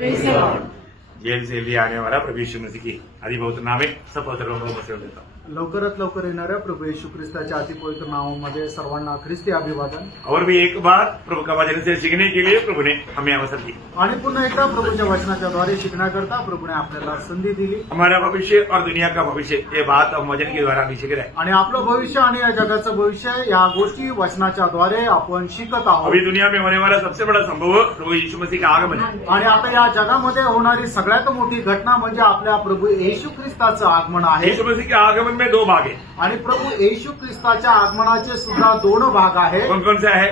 Gel से लिए आने वाला प्रभु यीशु मसीह की अधिपवित्र नामे सब पवित्र लोगों को सेवा देता हूं। लवकरात लवकर येणाऱ्या प्रभू येशू ख्रिस्ताच्या अतिपवित्र नावामध्ये सर्वांना ख्रिस्ती अभिवादन। और भी एक बार प्रभु का वचन से सीखने के लिए प्रभु ने हमें अवसर दिया आणि पुन्हा एकदा प्रभूच्या वचनाच्या द्वारे शिकण्याकरता प्रभूने आपल्याला संधी दिली हमारा भविष्य और दुनिया का भविष्य ये बात हम वचन के द्वारा भी सीख रहे हैं। आणि आपलं भविष्य आणि या जगाचं भविष्य या गोष्टी वचनाच्या द्वारे आपण शिकत आहोत। अभी दुनिया में होने वाला सबसे बड़ा संभव प्रभु यीशु मसीह का आगमन है। आणि आता या जगामध्ये होणारी सगळ्यात मोठी घटना म्हणजे आपल्या प्रभू येशू ख्रिस्ताचं आगमन आहे। यीशु मसीह के आगमन में दो भाग है। आणि प्रभू येशू ख्रिस्ताच्या आगमनाचे सुद्धा दोन भाग आहेत। कौन कौन सा है?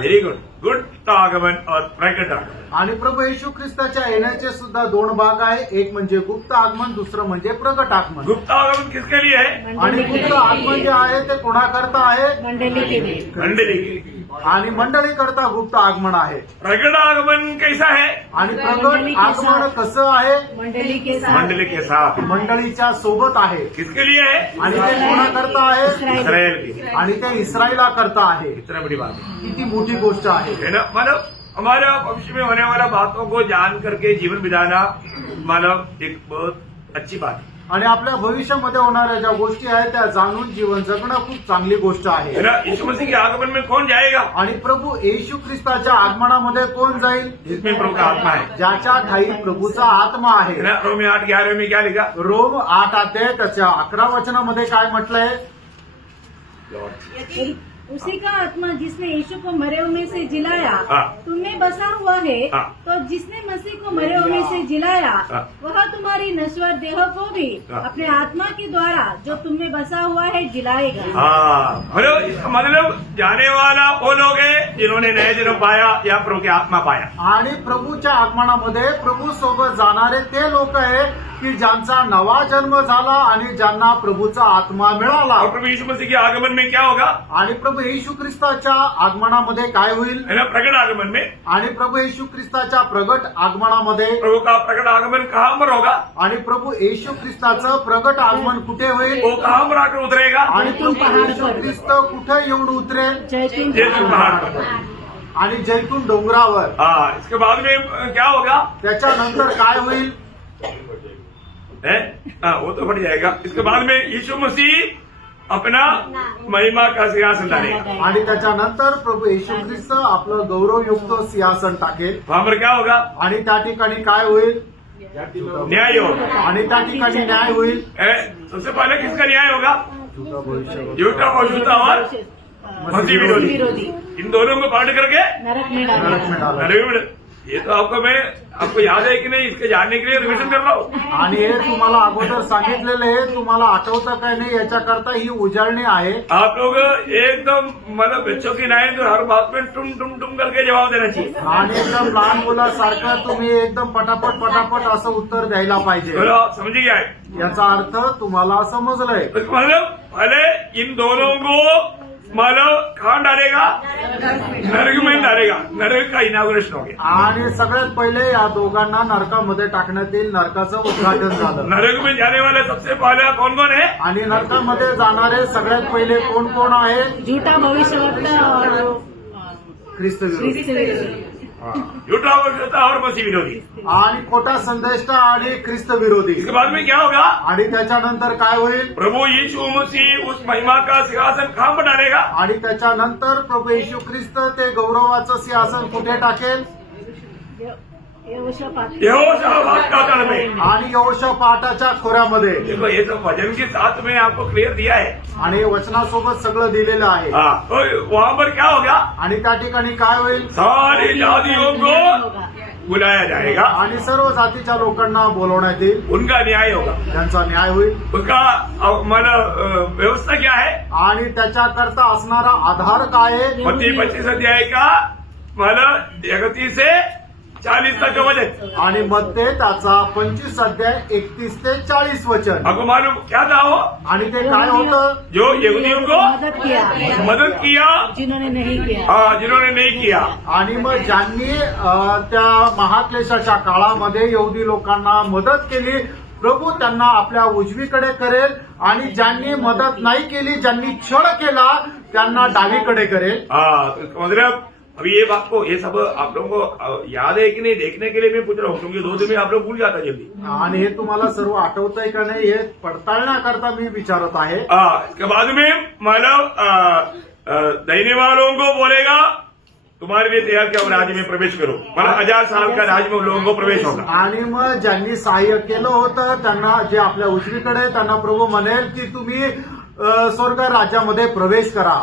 Very good. गुप्त आगमन और प्रकट आगमन। आणि प्रभू येशू ख्रिस्ताच्या येण्याचे सुद्धा दोन भाग आहे। एक म्हणजे गुप्त आगमन, दुसरं म्हणजे प्रगट आगमन। गुप्त आगमन किसके लिए है? आणि गुप्त आगमन जे आहे ते कोणाकरता आहे? मंडली के लिए। आणि मंडळी करता गुप्त आगमन आहे। प्रकट आगमन कैसा है? आणि प्रगट आगमन कसं आहे? मंडली के साथ मंडळीच्या सोबत आहे। किसके लिए है? आणि ते कोणाकरता आहे? इस्राएल के लिए। आणि ते इस्रायला करता आहे। इतना बड़ी बात है किती मोठी गोष्ट आहे ना। मतलब हमारा भविष्य में होने वाला बातों को जान करके जीवन बिताना मतलब एक बहुत अच्छी बात है। आणि आपल्या भविष्यामध्ये होणाऱ्या ज्या गोष्टी आहेत त्या जाणून जीवन जगणं खूप चांगली गोष्ट आहे। है ना। यीशु मसीह के आगमन में कौन जाएगा? आणि प्रभू येशू ख्रिस्ताच्या आगमनामध्ये कोण जाईल? जिसमें प्रभु का आत्मा है। ज्याच्या ठाई प्रभूचा आत्मा है आहे। ना। रोमी 8:11 में क्या लिखा? रोम 8 अध्याय त्याच्या 11 वचनामध्ये काय म्हटलंय? उसी का आत्मा जिसने यीशु को मरे हुए से जिलाया हाँ। तुम में बसा हुआ है। हाँ। तो जिसने मसीह को मरे हुए से जिलाया हाँ। वह तुम्हारी नश्वर देह को भी हाँ। अपने आत्मा के द्वारा जो तुम में बसा हुआ है जिलाएगा। हाँ मतलब जाने वाला वो लोग है जिन्होंने नए जन्म पाया या प्रभु की आत्मा पाया। आणि प्रभूच्या आगमनामध्ये प्रभू सोबत जाणारे ते लोक आहे की ज्यांचा नवा जन्म झाला आणि ज्यांना प्रभूचा आत्मा मिळाला। और प्रभु यीशु मसीह के आगमन में क्या होगा? आणि प्रभू येशू ख्रिस्ताच्या आगमनामध्ये काय होईल? है ना। प्रकट आगमन में आणि प्रभू येशू ख्रिस्ताच्या प्रगट आगमनामध्ये प्रभु का प्रकट आगमन कहाँ पर होगा? आणि प्रभू येशू ख्रिस्ताचं प्रगट आगमन कुठे होईल? वो कहाँ पर आकर उतरेगा? आणि प्रभू येशू ख्रिस्त कुठे येऊन उतरेल? जैतून जैतून पहाड़ पर। आणि जैतून डोंगरावर। हाँ इसके बाद में क्या होगा? त्याच्यानंतर काय होईल? है हाँ वो तो बढ़ जाएगा। इसके बाद में यीशु मसीह अपना महिमा का सिंहासन डालेगा। आणि त्याच्यानंतर प्रभू येशू ख्रिस्त आपलं गौरवयुक्त सिंहासन टाकेल। वहां पर क्या होगा? आणि त्या ठिकाणी काय होईल? न्याय होगा। आणि त्या ठिकाणी न्याय होईल। सबसे पहले किसका न्याय होगा? झूठा पशुता और मसीह विरोधी। इन दोनों को पलट करके नरक में डाला। नरक में डाला। नरक में। ये तो आपको याद है कि नहीं? इसके जानने के लिए रिविजन कर रहा हूँ। आणि हे तुम्हाला अगोदर सांगितलेलं आहे, तुम्हाला आठवतं काय नाही याच्याकरता ही उजळणी आहे। आप लोग एकदम मतलब बच्चों की नाय तो हर बात में टुम टुम टुम करके जवाब देना चाहिए। आणि एकदम लहान मुलासारखं तुम्ही एकदम पटापट पटापट असं उत्तर द्यायला पाहिजे। बोलो आप समझ गया है? याचा अर्थ तुम्हाला समजलंय। मतलब पहले इन दोनों को मतलब कहाँ डालेगा? नरक में डालेगा। नरक का इनागुरेशन हो गया। आणि सगळ्यात पहिले या दोघांना नरकामध्ये टाकण्यात येईल। नरकाचं उद्घाटन झालं। नरक में जाने वाला सबसे पहले कौन कौन है? आणि नरकामध्ये जाणारे सगळ्यात पहिले कोण कोण आहे? झूठा भविष्यवक्ता और ख्रिस्त विरोधी। ख्रिस्त विरोधी। झूठा भविष्यवक्ता और मसीह विरोधी। आणि खोटा संदेष्टा आणि ख्रिस्त विरोधी। इसके बाद में क्या होगा? आणि त्याच्यानंतर काय होईल? प्रभु यीशु मसीह उस महिमा का सिंहासन कहाँ पर डालेगा? आणि त्याच्यानंतर प्रभू येशू ख्रिस्त ते गौरवाचं सिंहासन कुठे टाकेल? यहोशापात का काल में। आणि यहोशापाटाच्या खोऱ्यामध्ये। देखो ये तो वचन के साथ में आपको क्लियर दिया है। आणि वचनासोबत सगळं दिलेलं आहे। हाँ तो वहाँ पर क्या होगा? आणि त्या ठिकाणी काय होईल? सारी जातियों को बुलाया जाएगा। आणि सर्व जातीच्या लोकांना बोलवण्यात येईल। उनका न्याय होगा। त्यांचा न्याय होईल। उसका मतलब व्यवस्था क्या है? आणि त्याच्याकरता असणारा आधार काय आहे? मत्ती 25 अध्याय का मतलब 31 से 40 तक वचन। आणि मध्ये त्याचा 25 अध्याय 31 ते 40 वचन। आपको मालूम क्या था वो? आणि ते काय होतं? जो यहूदियों को मदद किया जिन्होंने नहीं किया। हाँ जिन्होंने नहीं किया। आणि मग ज्यांनी त्या महाक्लेशाच्या काळामध्ये यहुदी लोकांना मदत केली प्रभू त्यांना आपल्या उजवीकडे करेल। आणि ज्यांनी मदत नाही केली, ज्यांनी छळ केला त्यांना डावीकडे करेल। हाँ तो मतलब अभी ये बात को ये सब आप लोगों को याद है कि नहीं देखने के लिए मैं पूछ रहा हूँ, क्योंकि 2 दिन में आप लोग भूल जाता जल्दी। आणि हे तुम्हाला सर्व आठवतंय का नाही हे पडताळण्याकरता मी विचारत आहे। इसके बाद में मतलब दैने वालों को बोलेगा तुम्हारे लिए तैयार किया हुआ राज्य में प्रवेश करो, मतलब 1000 साल का राज्य में उन लोगों को प्रवेश होगा। आणि मग ज्यांनी सहाय्य केलं होतं त्यांना जे आपल्या उजवीकडे आहे, त्यांना प्रभू म्हणेल की तुम्ही स्वर्ग राज्यामध्ये प्रवेश करा।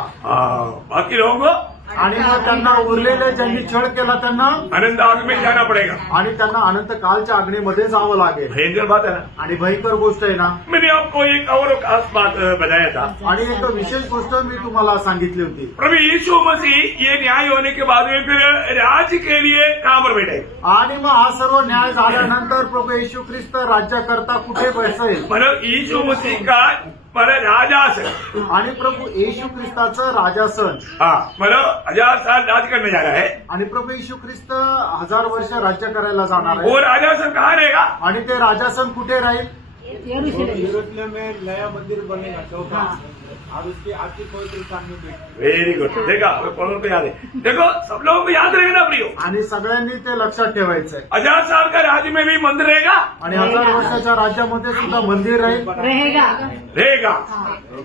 बाकी लोगों को आणि मग त्यांना उरलेले ज्यांनी छळ केला त्यांना अनंत आग में जाना पड़ेगा। आणि त्यांना अनंत कालच्या अग्नीमध्ये जावं लागेल। भयंकर बात है ना। आणि भयंकर गोष्ट आहे ना। मैंने आपको एक और खास बात बताया था, आणि एक विशेष गोष्ट मी तुम्हाला सांगितली होती। प्रभु यीशु मसीह ये न्याय होने के बाद में फिर राज्य के लिए कहाँ पर बैठे, आणि मग हा सर्व न्याय झाल्यानंतर प्रभू येशू ख्रिस्त राज्यकर्ता कुठे बसेल, मतलब यीशु मसीह का मतलब राजासन, आणि प्रभू येशू ख्रिस्ताचं राजासन, मतलब 1000 साल राज करने जा रहा है। आणि प्रभू येशू ख्रिस्त 1000 वर्ष राज्य करायला जाणार आहे। वो राजासन कहाँ रहेगा, आणि ते राजासन कुठे राहील? यरूशलेम में नया मंदिर बनेगा चौथा, और उसकी आपकी पवित्र स्थान में बैठे। वेरी गुड, देखा कौन को याद है, देखो सब लोगों को याद रहेगा ना प्रियो। आणि सगळ्यांनी ते लक्षात ठेवायचंय। 1000 साल का राज्य में भी मंदिर रहेगा, आणि 1000 वर्षाच्या राज्यामध्ये सुद्धा मंदिर राहील, रहेगा।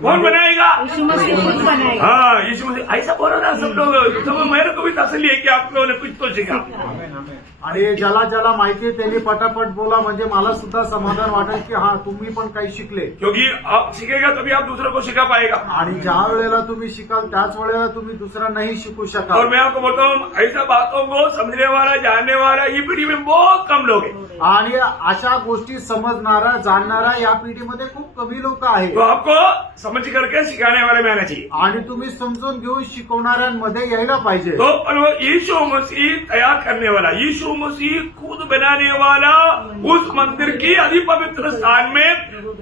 कौन बनाएगा? यीशु मसीह खुद बनाएगा। हाँ यीशु मसीह, ऐसा बोलो ना सब लोग, सब मेरे को भी तसल्ली है कि आप लोगों ने कुछ तो सीखा। आमेन आमेन। आणि ज्याला ज्याला माहिती आहे त्यांनी पटापट बोला, म्हणजे मला सुद्धा समाधान वाटेल की हा तुम्ही पण काही शिकले। क्योंकि आप सीखेगा तभी आप दूसरों को सिखा पाएगा। आणि ज्या वेळेला तुम्ही शिकाल त्याच वेळेला तुम्ही दुसरा नहीं शिकू और शकाल। मैं आपको बोलता हूँ ऐसा बातों को समझने वाला जानने वाला ये पीढ़ी में बहुत कम लोग हैं। आणि अशा गोष्टी समजणारा जाणणारा या पिढीमध्ये खूप कमी लोक आहेत। तो आपको समझ करके सिखाने वाले में आना चाहिए। आणि तुम्ही समजून घेऊन शिकवणाऱ्यांमध्ये यायला पाहिजे। तो वो यीशु मसीह तैयार करने वाला, यीशु मसीह खुद बनाने वाला उस मंदिर की अति पवित्र स्थान में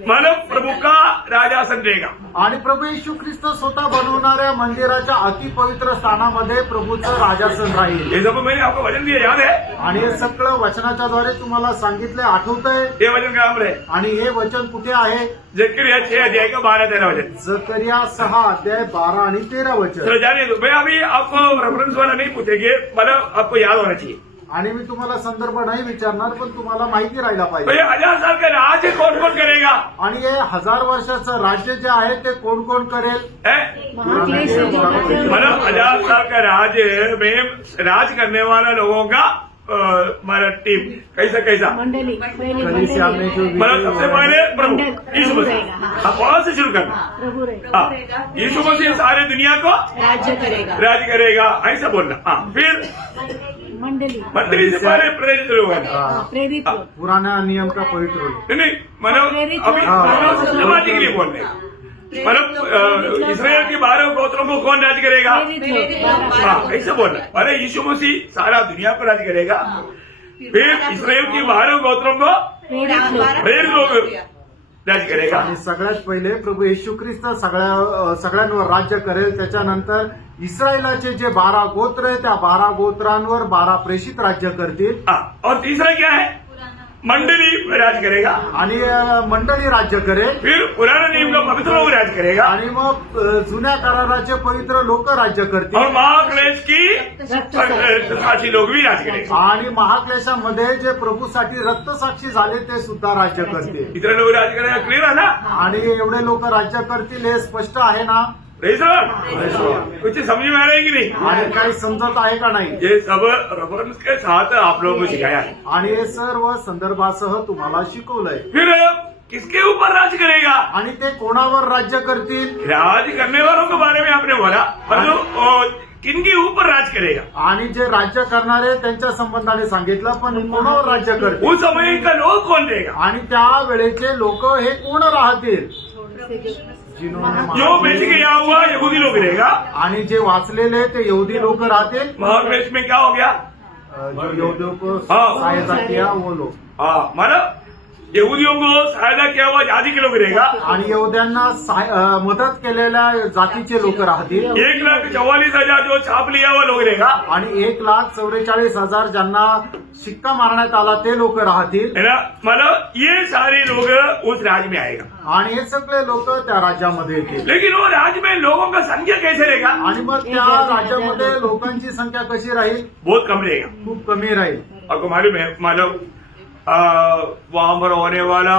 मानव प्रभु का राजासन रहेगा। आणि प्रभू येशू ख्रिस्त स्वतः बनवणाऱ्या मंदिराच्या अति पवित्र स्थानामध्ये प्रभूचं राजासन राहील। ये सब मैंने आपको वचन दिया, याद है? आणि हे सगळं वचनाच्या द्वारे तुम्हाला सांगितलंय, आठवतंय? ये वचन का नाम है आणि हे वचन कुठे आहे? जकरिया 6 अध्याय का 12-13 वचन। जकरिया 6 अध्याय 12 आणि 13 वचन। चलो जाने दो, मैं अभी आपको रेफरेंस वाला नहीं पूछेंगे, मतलब आपको याद होना चाहिए। आणि मी तुम्हाला संदर्भ नाही विचारणार, पण तुम्हाला माहिती राहायला तो पाहिजे। ये 1000 साल का राज्य कौन कौन करेगा? आणि हे 1000 वर्षाचं राज्य जे आहे ते कोण कोण करेल? मतलब 1000 साल का राज्य में राज करने वाला लोगों का हमारा टीम कैसा कैसा, मंडली कलीसिया में जो मतलब सबसे पहले प्रभु यीशु मसीह, आप वहां से शुरू करना। प्रभु रहेगा, हाँ, यीशु मसीह सारे दुनिया को राज्य करेगा, राज करेगा, ऐसा बोलना। हाँ, फिर मंडली मंत्री से पहले प्रेरित लोग हैं। प्रेरित लोग, पुराना नियम का पवित्र लोग। नहीं मतलब अभी समाधि के लिए बोल रहे हैं। मतलब इसराइल के 12 गोत्रों को कौन राज करेगा? प्रेरित लोग, हाँ ऐसा बोलना। पहले यीशु मसीह सारा दुनिया पर राज करेगा, फिर इसराइल के 12 गोत्रों को प्रेरित लोग राज करेगा। आणि सगळ्यात पहिले प्रभू येशू ख्रिस्त सगळ्यांवर राज्य करेल। त्याच्यानंतर इस्रायलाचे जे 12 गोत्र आहे त्या 12 गोत्रांवर 12 प्रेषित राज्य करतील। हाँ, और तीसरा क्या है? मंडली राज करेगा, आणि मंडळी राज्य करेल। फिर पुराना नियम का पवित्र लोग राज करेगा, आणि मग जुन्या कराराचे पवित्र लोक राज्य और करतील। महाक्लेश की रक्तसाक्षी लोग भी राज करेगा। आणि महाक्लेशामध्ये जे प्रभूसाठी रक्तसाक्षी झाले ते सुद्धा राज्य करतील। इतने लोग राज करेगा, क्लियर है ना? आणि एवढे लोक राज्य करतील हे स्पष्ट आहे ना? Praise the Lord। कुछ समझ में आ रहा है कि नहीं? आणि काही समजत आहे का नाही? ये सब रेफरेंस के साथ आप लोगों को सिखाया है। आणि हे सर्व संदर्भासह तुम्हाला शिकवलंय। फिर किसके ऊपर राज करेगा? आणि ते कोणावर राज्य करतील? राज करने वालों के बारे में आपने बोला, पर जो किनके ऊपर राज करेगा? आणि जे राज्य करणारे त्यांच्या संबंधाने सांगितलं, पण कोणावर राज्य करतील? उस समय का लोग कौन रहेगा? आणि त्या वेळेचे लोक हे कोण राहतील? जो बेच के यहाँ हुआ यहूदी लोग रहेगा। आणि जे वाचलेले ते यहूदी लोक राहतील। महाक्लेश में क्या हो गया? जो यहूदियों को हाँ। सहायता किया वो लोग। हाँ, मतलब यहूदियों को सहायता किया हुआ जाति के लोग रहेगा। आणि यहूद्यांना मदत केलेल्या जातीचे लोक राहतील। 1,44,000 जो छाप लिया हुआ लोग रहेगा। आणि 1,44,000 ज्यांना शिक्का मारण्यात आला ते लोक राहतील है ना, मतलब ये सारे लोग उस राज्य में आएगा. आणि हे सगळे लोक त्या राज्यामध्ये येतील. लेकिन वो राज्य में लोगों का संख्या कैसे रहेगा? आणि मग त्या राज्यामध्ये लोकांची संख्या कशी राहील? बहुत कम रहेगा. खूप कमी राहील. आपको मालूम है, मतलब वहां पर होने वाला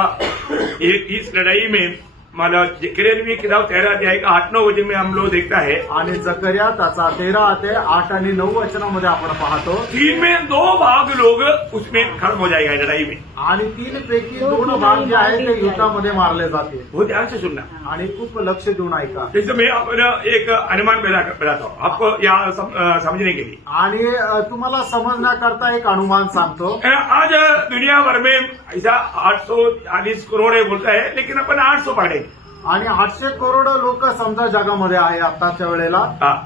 इस लड़ाई में मतलब जकरिया की किताब 13 अध्याय का 8-9 वचन में हम लोग देखता है. आणि जकर्या त्याचा 13 ते 8 आणि 9 वचनामध्ये आपण पाहतो 3 में 2 भाग लोग उसमें खत्म हो जाएगा लड़ाई में. आणि 3 पैकी 2 भाग जे आहेत ते युद्धामध्ये मारले जातील. बहुत ध्यान से सुनना. आणि खूप लक्ष देऊन ऐका. जैसे मैं अपना एक अनुमान बताता हूँ आपको यहाँ समझने के लिए. आणि तुम्हाला समजण्याकरता एक अनुमान सांगतो. आज दुनिया भर में ऐसा 840 करोड़ है बोलता है, लेकिन अपन 800 पकड़ेंगे. आणि 800 करोड लोक समजा जगामध्ये आहे आताच्या वेळेला.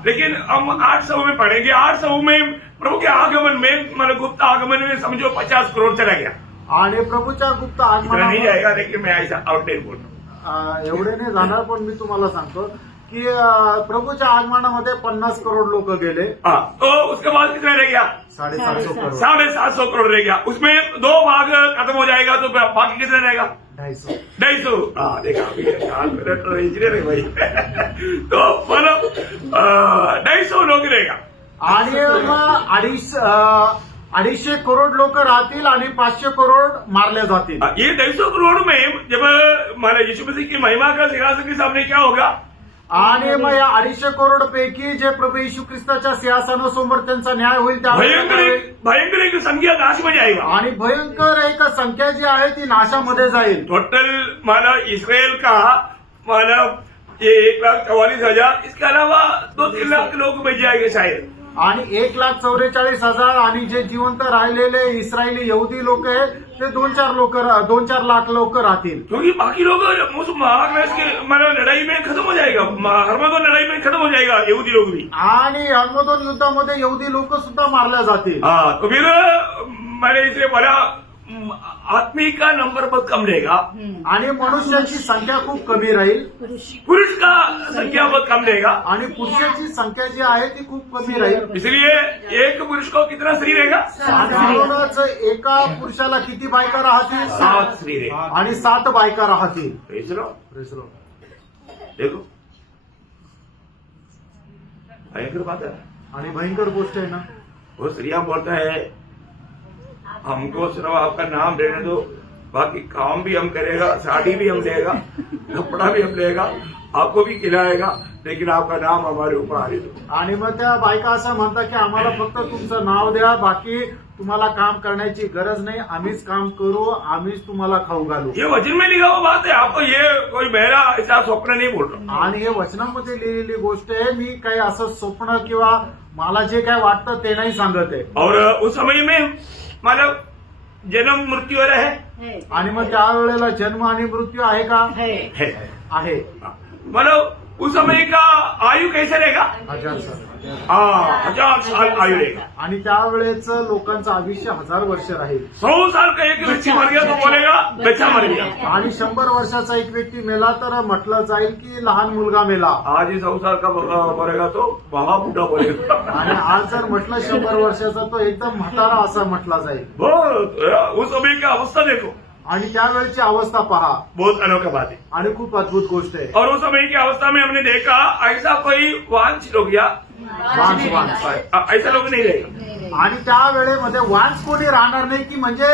लेकिन हम 800 में पढ़ेंगे. 800 में प्रभु के आगमन में मतलब गुप्त आगमन में समझो 50 करोड़ चला गया. आणि प्रभूच्या गुप्त इतना नहीं आगमनामध्ये जाएगा, लेकिन मैं ऐसा आउटलाइन बोल रहा हूँ. एवढे नाही जाणार, पण मी तुम्हाला सांगतो की प्रभूच्या आगमनामध्ये 50 करोड लोक गेले. हाँ, तो उसके बाद कितना रह गया? 750 करोड. 750 करोड़ रह गया. उसमें 2 भाग खत्म हो जाएगा तो बाकी कितना रहेगा? 250. 250. हाँ, देखा अभी तो इंजीनियर है भाई. तो मतलब 250 लोग रहेगा. आणि मग 250 करोड लोक राहतील आणि 500 करोड मारले जातील. ये 250 करोड़ में जब हमारे यीशु मसीह की महिमा का सिंहासन के सामने क्या होगा? आणि मग या 250 करोड पैकी जे प्रभू येशू ख्रिस्ताच्या सिंहासनासमोर त्यांचा न्याय होईल भयंकर एक संख्या नाश में जाएगा. आणि भयंकर एक संख्या जी आहे ती नाशामध्ये जाईल. टोटल माना इसराइल का मतलब ये 1,44,000, इसके अलावा 2-3 लाख लोग बच जाएंगे शायद. आणि 1,44,000 आणि जे जिवंत राहिलेले इस्रायली यहुदी लोक आहेत ते 2-4 लाख लोक राहतील. क्योंकि बाकी लोग उस महाक्लेश के मतलब लड़ाई में खत्म हो जाएगा. हरमगदोन लड़ाई में खत्म हो जाएगा यहूदी लोग भी. आणि हरमगदोन युद्धामध्ये यहुदी लोक सुद्धा मारल्या जातील. हाँ, तो फिर मैंने इसे बोला आदमी का नंबर बहुत कम रहेगा. आणि मनुष्याची संख्या खूप कमी राहील. पुरुष का संख्या बहुत कम रहेगा. आणि पुरुषाची संख्या जी आहे ती खूप कमी राहील. इसलिए एक पुरुष को कितना स्त्री रहेगा? आणि म्हणूनच एका पुरुषाला किती बायका राहतील? 7 स्त्री रहेगा. आणि 7 बायका राहतील. देखो भयंकर बात है. आणि भयंकर गोष्ट आहे ना. वो स्त्रियां बोलता है हमको सिर्फ आपका नाम देने दो, बाकी काम भी हम करेगा, साड़ी भी हम लेगा, कपड़ा भी हम लेगा, आपको भी खिलाएगा, लेकिन आपका नाम हमारे ऊपर आने दो. आणि मग त्या बायका असं म्हणतात की आम्हाला फक्त तुमचं नाव द्या, बाकी तुम्हाला काम करण्याची गरज नाही, आम्हीच काम करू, आम्हीच तुम्हाला खाऊ घालू. ये वचन में लिखा हुआ बात है. आपको ये कोई मेरा ऐसा स्वप्न नहीं बोल रहा. आणि हे वचनामध्ये लिहिलेली गोष्ट आहे. मी काही असं स्वप्न किंवा मला जे काय वाटतं ते नाही सांगत आहे. और उस समय में मतलब जन्म मृत्यू है. आणि मग त्यावेळेला जन्म आणि मृत्यू आहे का? आहे. मतलब उस समय का आयु कैसे रहेगा? 1000 साल. 1000 साल आयु रहेगा. आणि त्यावेळेच लोकांचं आयुष्य 1000 वर्ष राहील. 100 साल का एक व्यक्ति मर गया तो बोलेगा बच्चा मर गया. आणि 100 वर्षाचा एक व्यक्ती मेला तर म्हटलं जाईल की लहान मुलगा मेला. आज ही 100 साल का मरेगा तो महाबुढ़ा बोलेगा. आणि आज जर म्हटलं 100 वर्षाचा तो एकदम म्हातारा असं म्हटलं जाईल. बहुत उस समय की अवस्था देखो. आणि त्यावेळची अवस्था पहा. बहुत अनोखा बात है. आणि खूप अद्भुत गोष्ट आहे. और उस समय की अवस्था में हमने देखा ऐसा कोई वांछ लोग या ऐसा लोग नहीं रहेगा. आणि त्या वेळेमध्ये वांस कोणी राहणार नाही की म्हणजे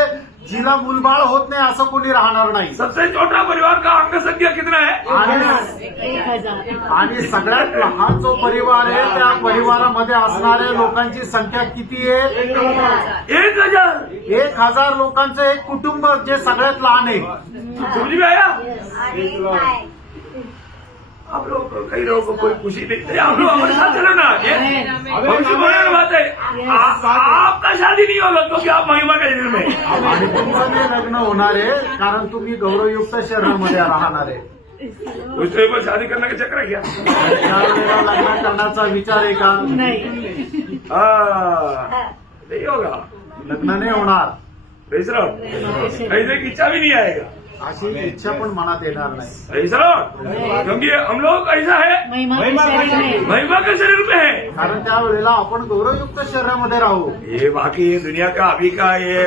जिला मुलबाळ होत नाही असं कोणी राहणार नाही. सबसे छोटा परिवार का अंग संख्या कितना है? आणि सगळ्यात लहान जो परिवार आहे त्या परिवारामध्ये असणाऱ्या लोकांची संख्या किती आहे? 1000. 1000 लोकांचं एक कुटुंब जे सगळ्यात लहान आहे. समझ में आया? आप लोग कई लोगों को कोई खुशी नहीं. आप लोग हमारे साथ चलो ना. ये भविष्य बोलने की बात है. आपका शादी नहीं होगा क्योंकि आप महिमा का जन्म है. आणि तुमचं नाही लग्न होणार आहे कारण तुम्ही गौरवयुक्त शहरामध्ये राहणार आहे. उस टाइम पर शादी करने का चक्कर है क्या? त्यावेळेला लग्न करण्याचा विचार आहे का? नहीं होगा. लग्न नाही होणार. ऐसे की इच्छा भी नहीं आएगा. अशी इच्छा पण मनात येणार नाही. ऐसा क्योंकि हम लोग ऐसा है महिमा के शरीर में महिमा के शरीर में है. कारण त्यावेळेला आपण गौरवयुक्त शरीरामध्ये राहू. ये बाकी दुनिया का अभी का ये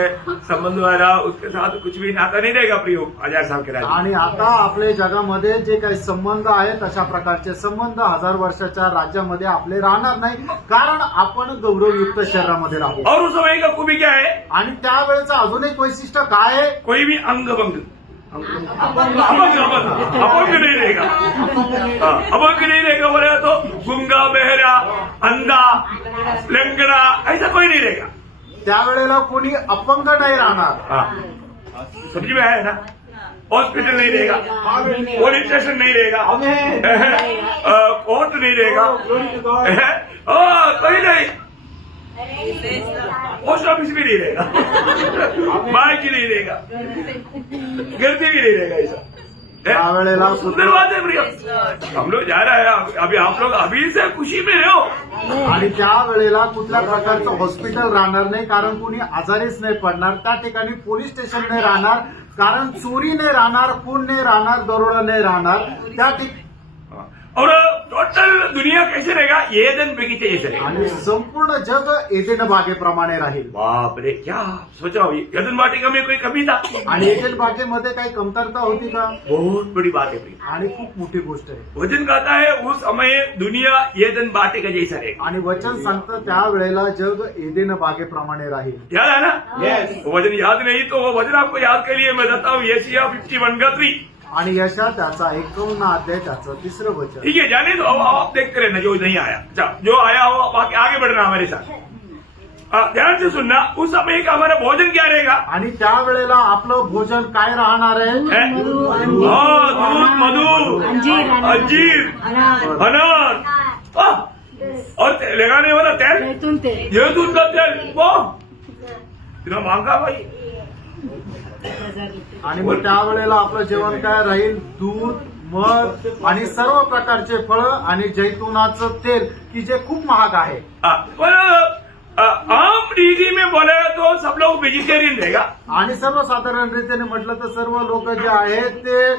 संबंध वाला उसके साथ कुछ भी नाता नहीं रहेगा प्रयोग 1000 साल के राज्य. आणि आता आपल्या जगामध्ये जे काही संबंध आहेत अशा प्रकारचे संबंध 1000 वर्षाच्या राज्यामध्ये आपले राहणार नाही, कारण आपण गौरवयुक्त शरीरामध्ये राहू. और उस समय का खूबी क्या है, आणि त्यावेळेचं अजून एक वैशिष्ट्य काय आहे, कोई भी अंगभंग अपंग नहीं रहेगा. अपंग नहीं रहेगा बोले तो गुंगा बहरा अंधा लंगड़ा ऐसा कोई नहीं रहेगा. त्यावेळेला कोणी अपंग नाही राहणार. हाँ, समझ में आया ना. हॉस्पिटल नहीं रहेगा, पुलिस स्टेशन नहीं रहेगा, कोर्ट नहीं रहेगा, कोई नहीं, पोस्ट ऑफिस भी नहीं रहेगा, बाइक नहीं रहेगा, गिरती भी नहीं रहेगा. ऐसा त्यावेळेला सुंदर बात है प्रिय. हम लोग जा रहे हैं अभी, आप लोग अभी से खुशी में रहो. आणि त्यावेळेला कुठल्या प्रकारचं हॉस्पिटल राहणार नाही, कारण कोणी आजारीच नाही पडणार. त्या ठिकाणी पोलीस स्टेशन नाही राहणार, कारण चोरी नाही राहणार, खून नाही राहणार, दरोडा नाही राहणार. त्या ठिकाणी और टोटल दुनिया कैसे रहेगा, एदन बगीचे जैसे रहेगा. आणि संपूर्ण जग एदेन बागेप्रमाणे राहील. बाप रे, क्या सोचा हुई. एदन वाटिका में कोई कमी था, आणि एदेन बागेमध्ये काही कमतरता होती का? बहुत बड़ी बात है प्रिय. आणि खूप मोठी गोष्ट आहे. वचन कहता है उस समय दुनिया एदन वाटिका जैसा रहेगा. आणि वचन सांगतं त्यावेळेला जग एदेन बागेप्रमाणे राहील. याद है ना. Yes. वचन याद नहीं तो वो वचन आपको याद के लिए मैं देता हूँ. यशायाह 51:3. आणि यशा त्याचा 51 अध्याय त्याचं 3रं वचन. ठीक है, जाने तो अब आप देखते रहना जो नहीं आया. अच्छा, जो आया हो बाकी आगे बढ़ना हमारे साथ. ध्यान से सुनना. उस समय का हमारा भोजन क्या रहेगा. आणि त्यावेळेला आपलं भोजन काय राहणार आहे? दूध मधु अंजीर अनार और लगाने वाला तेल, जैतून तेल, ये दूध का तेल. वो इतना महंगा भाई. 1000 रुपये. आणि मग त्यावेळेला आपलं जेवण काय राहील? दूध, मध आणि सर्व प्रकारचे फळं आणि जैतुनाचं तेल, की जे खूप महाग आहे. पर आम रीति में बोले तो सब लोग वेजिटेरियन रहेगा. आणि सर्वसाधारण रीतीने म्हटलं तर सर्व लोक जे आहेत ते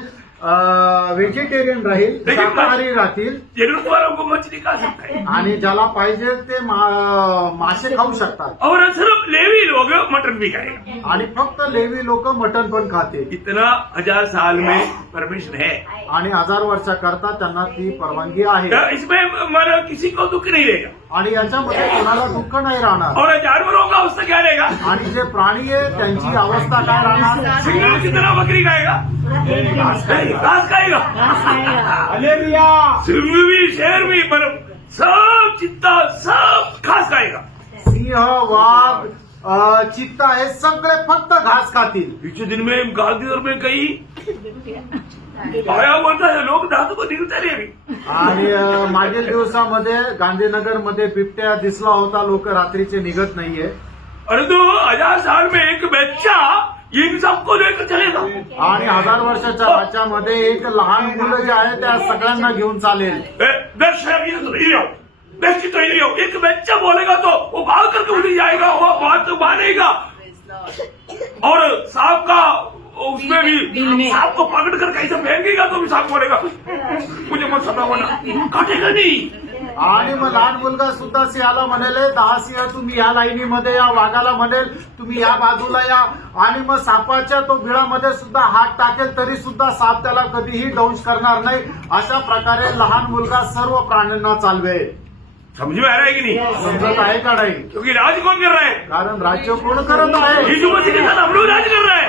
व्हेजिटेरियन राहील, शाकाहारी राहतील. जरूरत वालों को मछली खा सकता है आणि ज्याला पाहिजे ते मासे खाऊ शकतात. और सिर्फ लेवी लोग मटन भी खाएगा. आणि फक्त लेवी लोक मटण पण खाते. इतना 1000 साल में परमिशन है. आणि 1000 वर्षाकरता त्यांना ती परवानगी आहे. तो इसमें हमारा किसी को दुख नहीं रहेगा. आणि याच्यामध्ये कोणाला दुःख नाही राहणार. और जानवरों का अवस्था क्या रहेगा. आणि जे प्राणी आहे त्यांची अवस्था काय राहणार? सिंगल कितना बकरी खाएगा, घास खाएगा. हालेलुया. सिंह भी शेर भी मतलब सब चित्ता सब घास खाएगा. सिंह, वाघ, चित्ता हे सगळे फक्त घास खातील. पिछले दिन में गांधीनगर में कहीं आया बोलता है लोग दांतों को दिखते रहे अभी. आणि मागील दिवसामध्ये गांधीनगरमध्ये बिबट्या दिसला होता. लोक रात्रीचे निघत नाहीये. अरे तो 1000 साल में एक बच्चा इन सबको लेकर चलेगा. आणि 1000 वर्षाच्या राज्यामध्ये एक लहान मुलं जे आहे त्या सगळ्यांना घेऊन चालेल. 10 शहर तो नहीं रहो, 10 की तो नहीं रहो. एक बच्चा बोलेगा तो वो भाग करके उठ जाएगा, वो बात मानेगा. और सांप का उसमें भी सांप को पकड़ कर कैसे फेंकेगा तो भी सांप बोलेगा मुझे मत सताओ ना, काटेगा नहीं. आणि मग लहान मुलगा सुद्धा सिंहाला म्हणेल 10 सिंह तुम्ही या लाईनीमध्ये या. वाघाला म्हणेल तुम्ही या बाजूला या. आणि मग सापाच्या तो बिळामध्ये सुद्धा हात टाकेल तरी सुद्धा साप त्याला कधीही दंश करणार नाही. अशा प्रकारे लहान मुलगा सर्व प्राण्यांना चालवेल. समझ में आ रहा है कि नहीं. समजत आहे का नाही? क्योंकि राज कौन कर रहा है. कारण राज्य कोण करत आहे? यीशु मसीह के साथ हम लोग राज कर रहे हैं.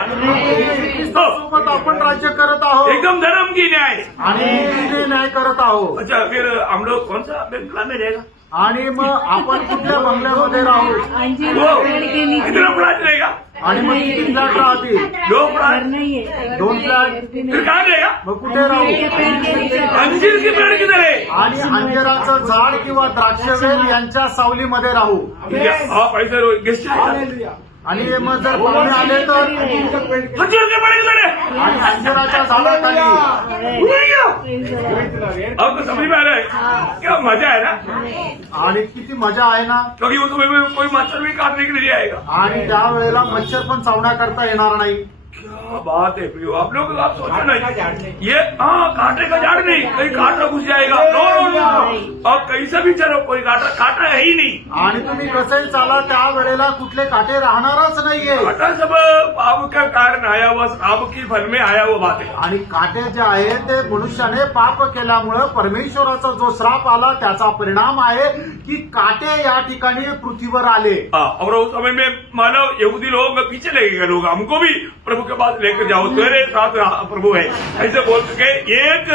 सोबत आपण राज्य करत आहोत एकदम धर्म की न्याय. आणि नीतीने न्याय करत आहोत. अच्छा, फिर हम लोग कौन सा बंगला में रहेगा. आणि मग आपण कुठल्या बंगल्यामध्ये राहू? अंजीर वो पेड़ के नीचे. इतना फ्लैट रहेगा. आणि मग किती फ्लॅट राहतील? 2 घर फ्लैट. नहीं है. 2 फ्लॅट. फिर कहाँ रहेगा. मग कुठे राहू? अंजीर के पेड़ के नीचे. अंजीर के पेड़ किधर है. आणि अंजिराचं झाड किंवा द्राक्षवेल यांच्या सावलीमध्ये राहू. आप ऐसे रहो, गेस्ट हालेलुया. आणि मग जर पाहुणे आले तर अंजीर के पेड़ किधर है. आणि अंजिराच्या झाडाखाली. अब तो समझ में आ रहा है क्या मजा है ना. आणि किती मजा आहे ना. क्योंकि उस समय में कोई मच्छर भी काटने के लिए आएगा. आणि त्यावेळेला मच्छर पण चावण्याकरता येणार नाही. क्या क्या बात है प्रियो, आप लोग आप सोचो कांटे का ना झाड़ नहीं। ये कांटे का झाड़ नहीं, कहीं कांटा घुस जाएगा। नो नो नो, आप कैसे भी चलो कोई कांटा है ही नहीं। आणि तुम्ही कसंही चाला त्या वेळेला कुठले काटे राहणारच नाहीये. कांटा सब पाप का कारण आया हुआ, पाप की फल में आया हुआ बात है। आणि काटे जे आहे ते मनुष्याने पाप केल्यामुळे परमेश्वराचा जो श्राप आला त्याचा परिणाम आहे की काटे या ठिकाणी पृथ्वीवर आले. और उस समय में मानव यहूदी लोग पीछे लगेगा, लोग हमको भी प्रभु के पास लेकर जाओ, तेरे साथ प्रभु है ऐसे बोल के एक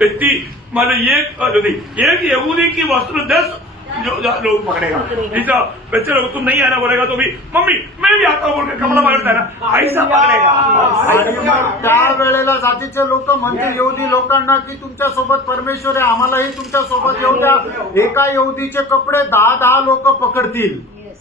व्यक्ति मतलब एक यहूदी की वस्त्र 10 जो लोग पकड़ेगा। ऐसा बच्चे लोग तुम नहीं आना बोलेगा तो भी मम्मी मैं भी आता हूँ बोल के कपड़ा पकड़ता है ना, ऐसा पकड़ेगा। आणि मग त्या वेळेला जातीचे लोक म्हणतील यहुदी लोकांना की तुमच्या सोबत परमेश्वर आहे, आम्हालाही तुमच्या सोबत येऊ द्या. एका यहुदीचे कपडे 10 लोक पकडतील.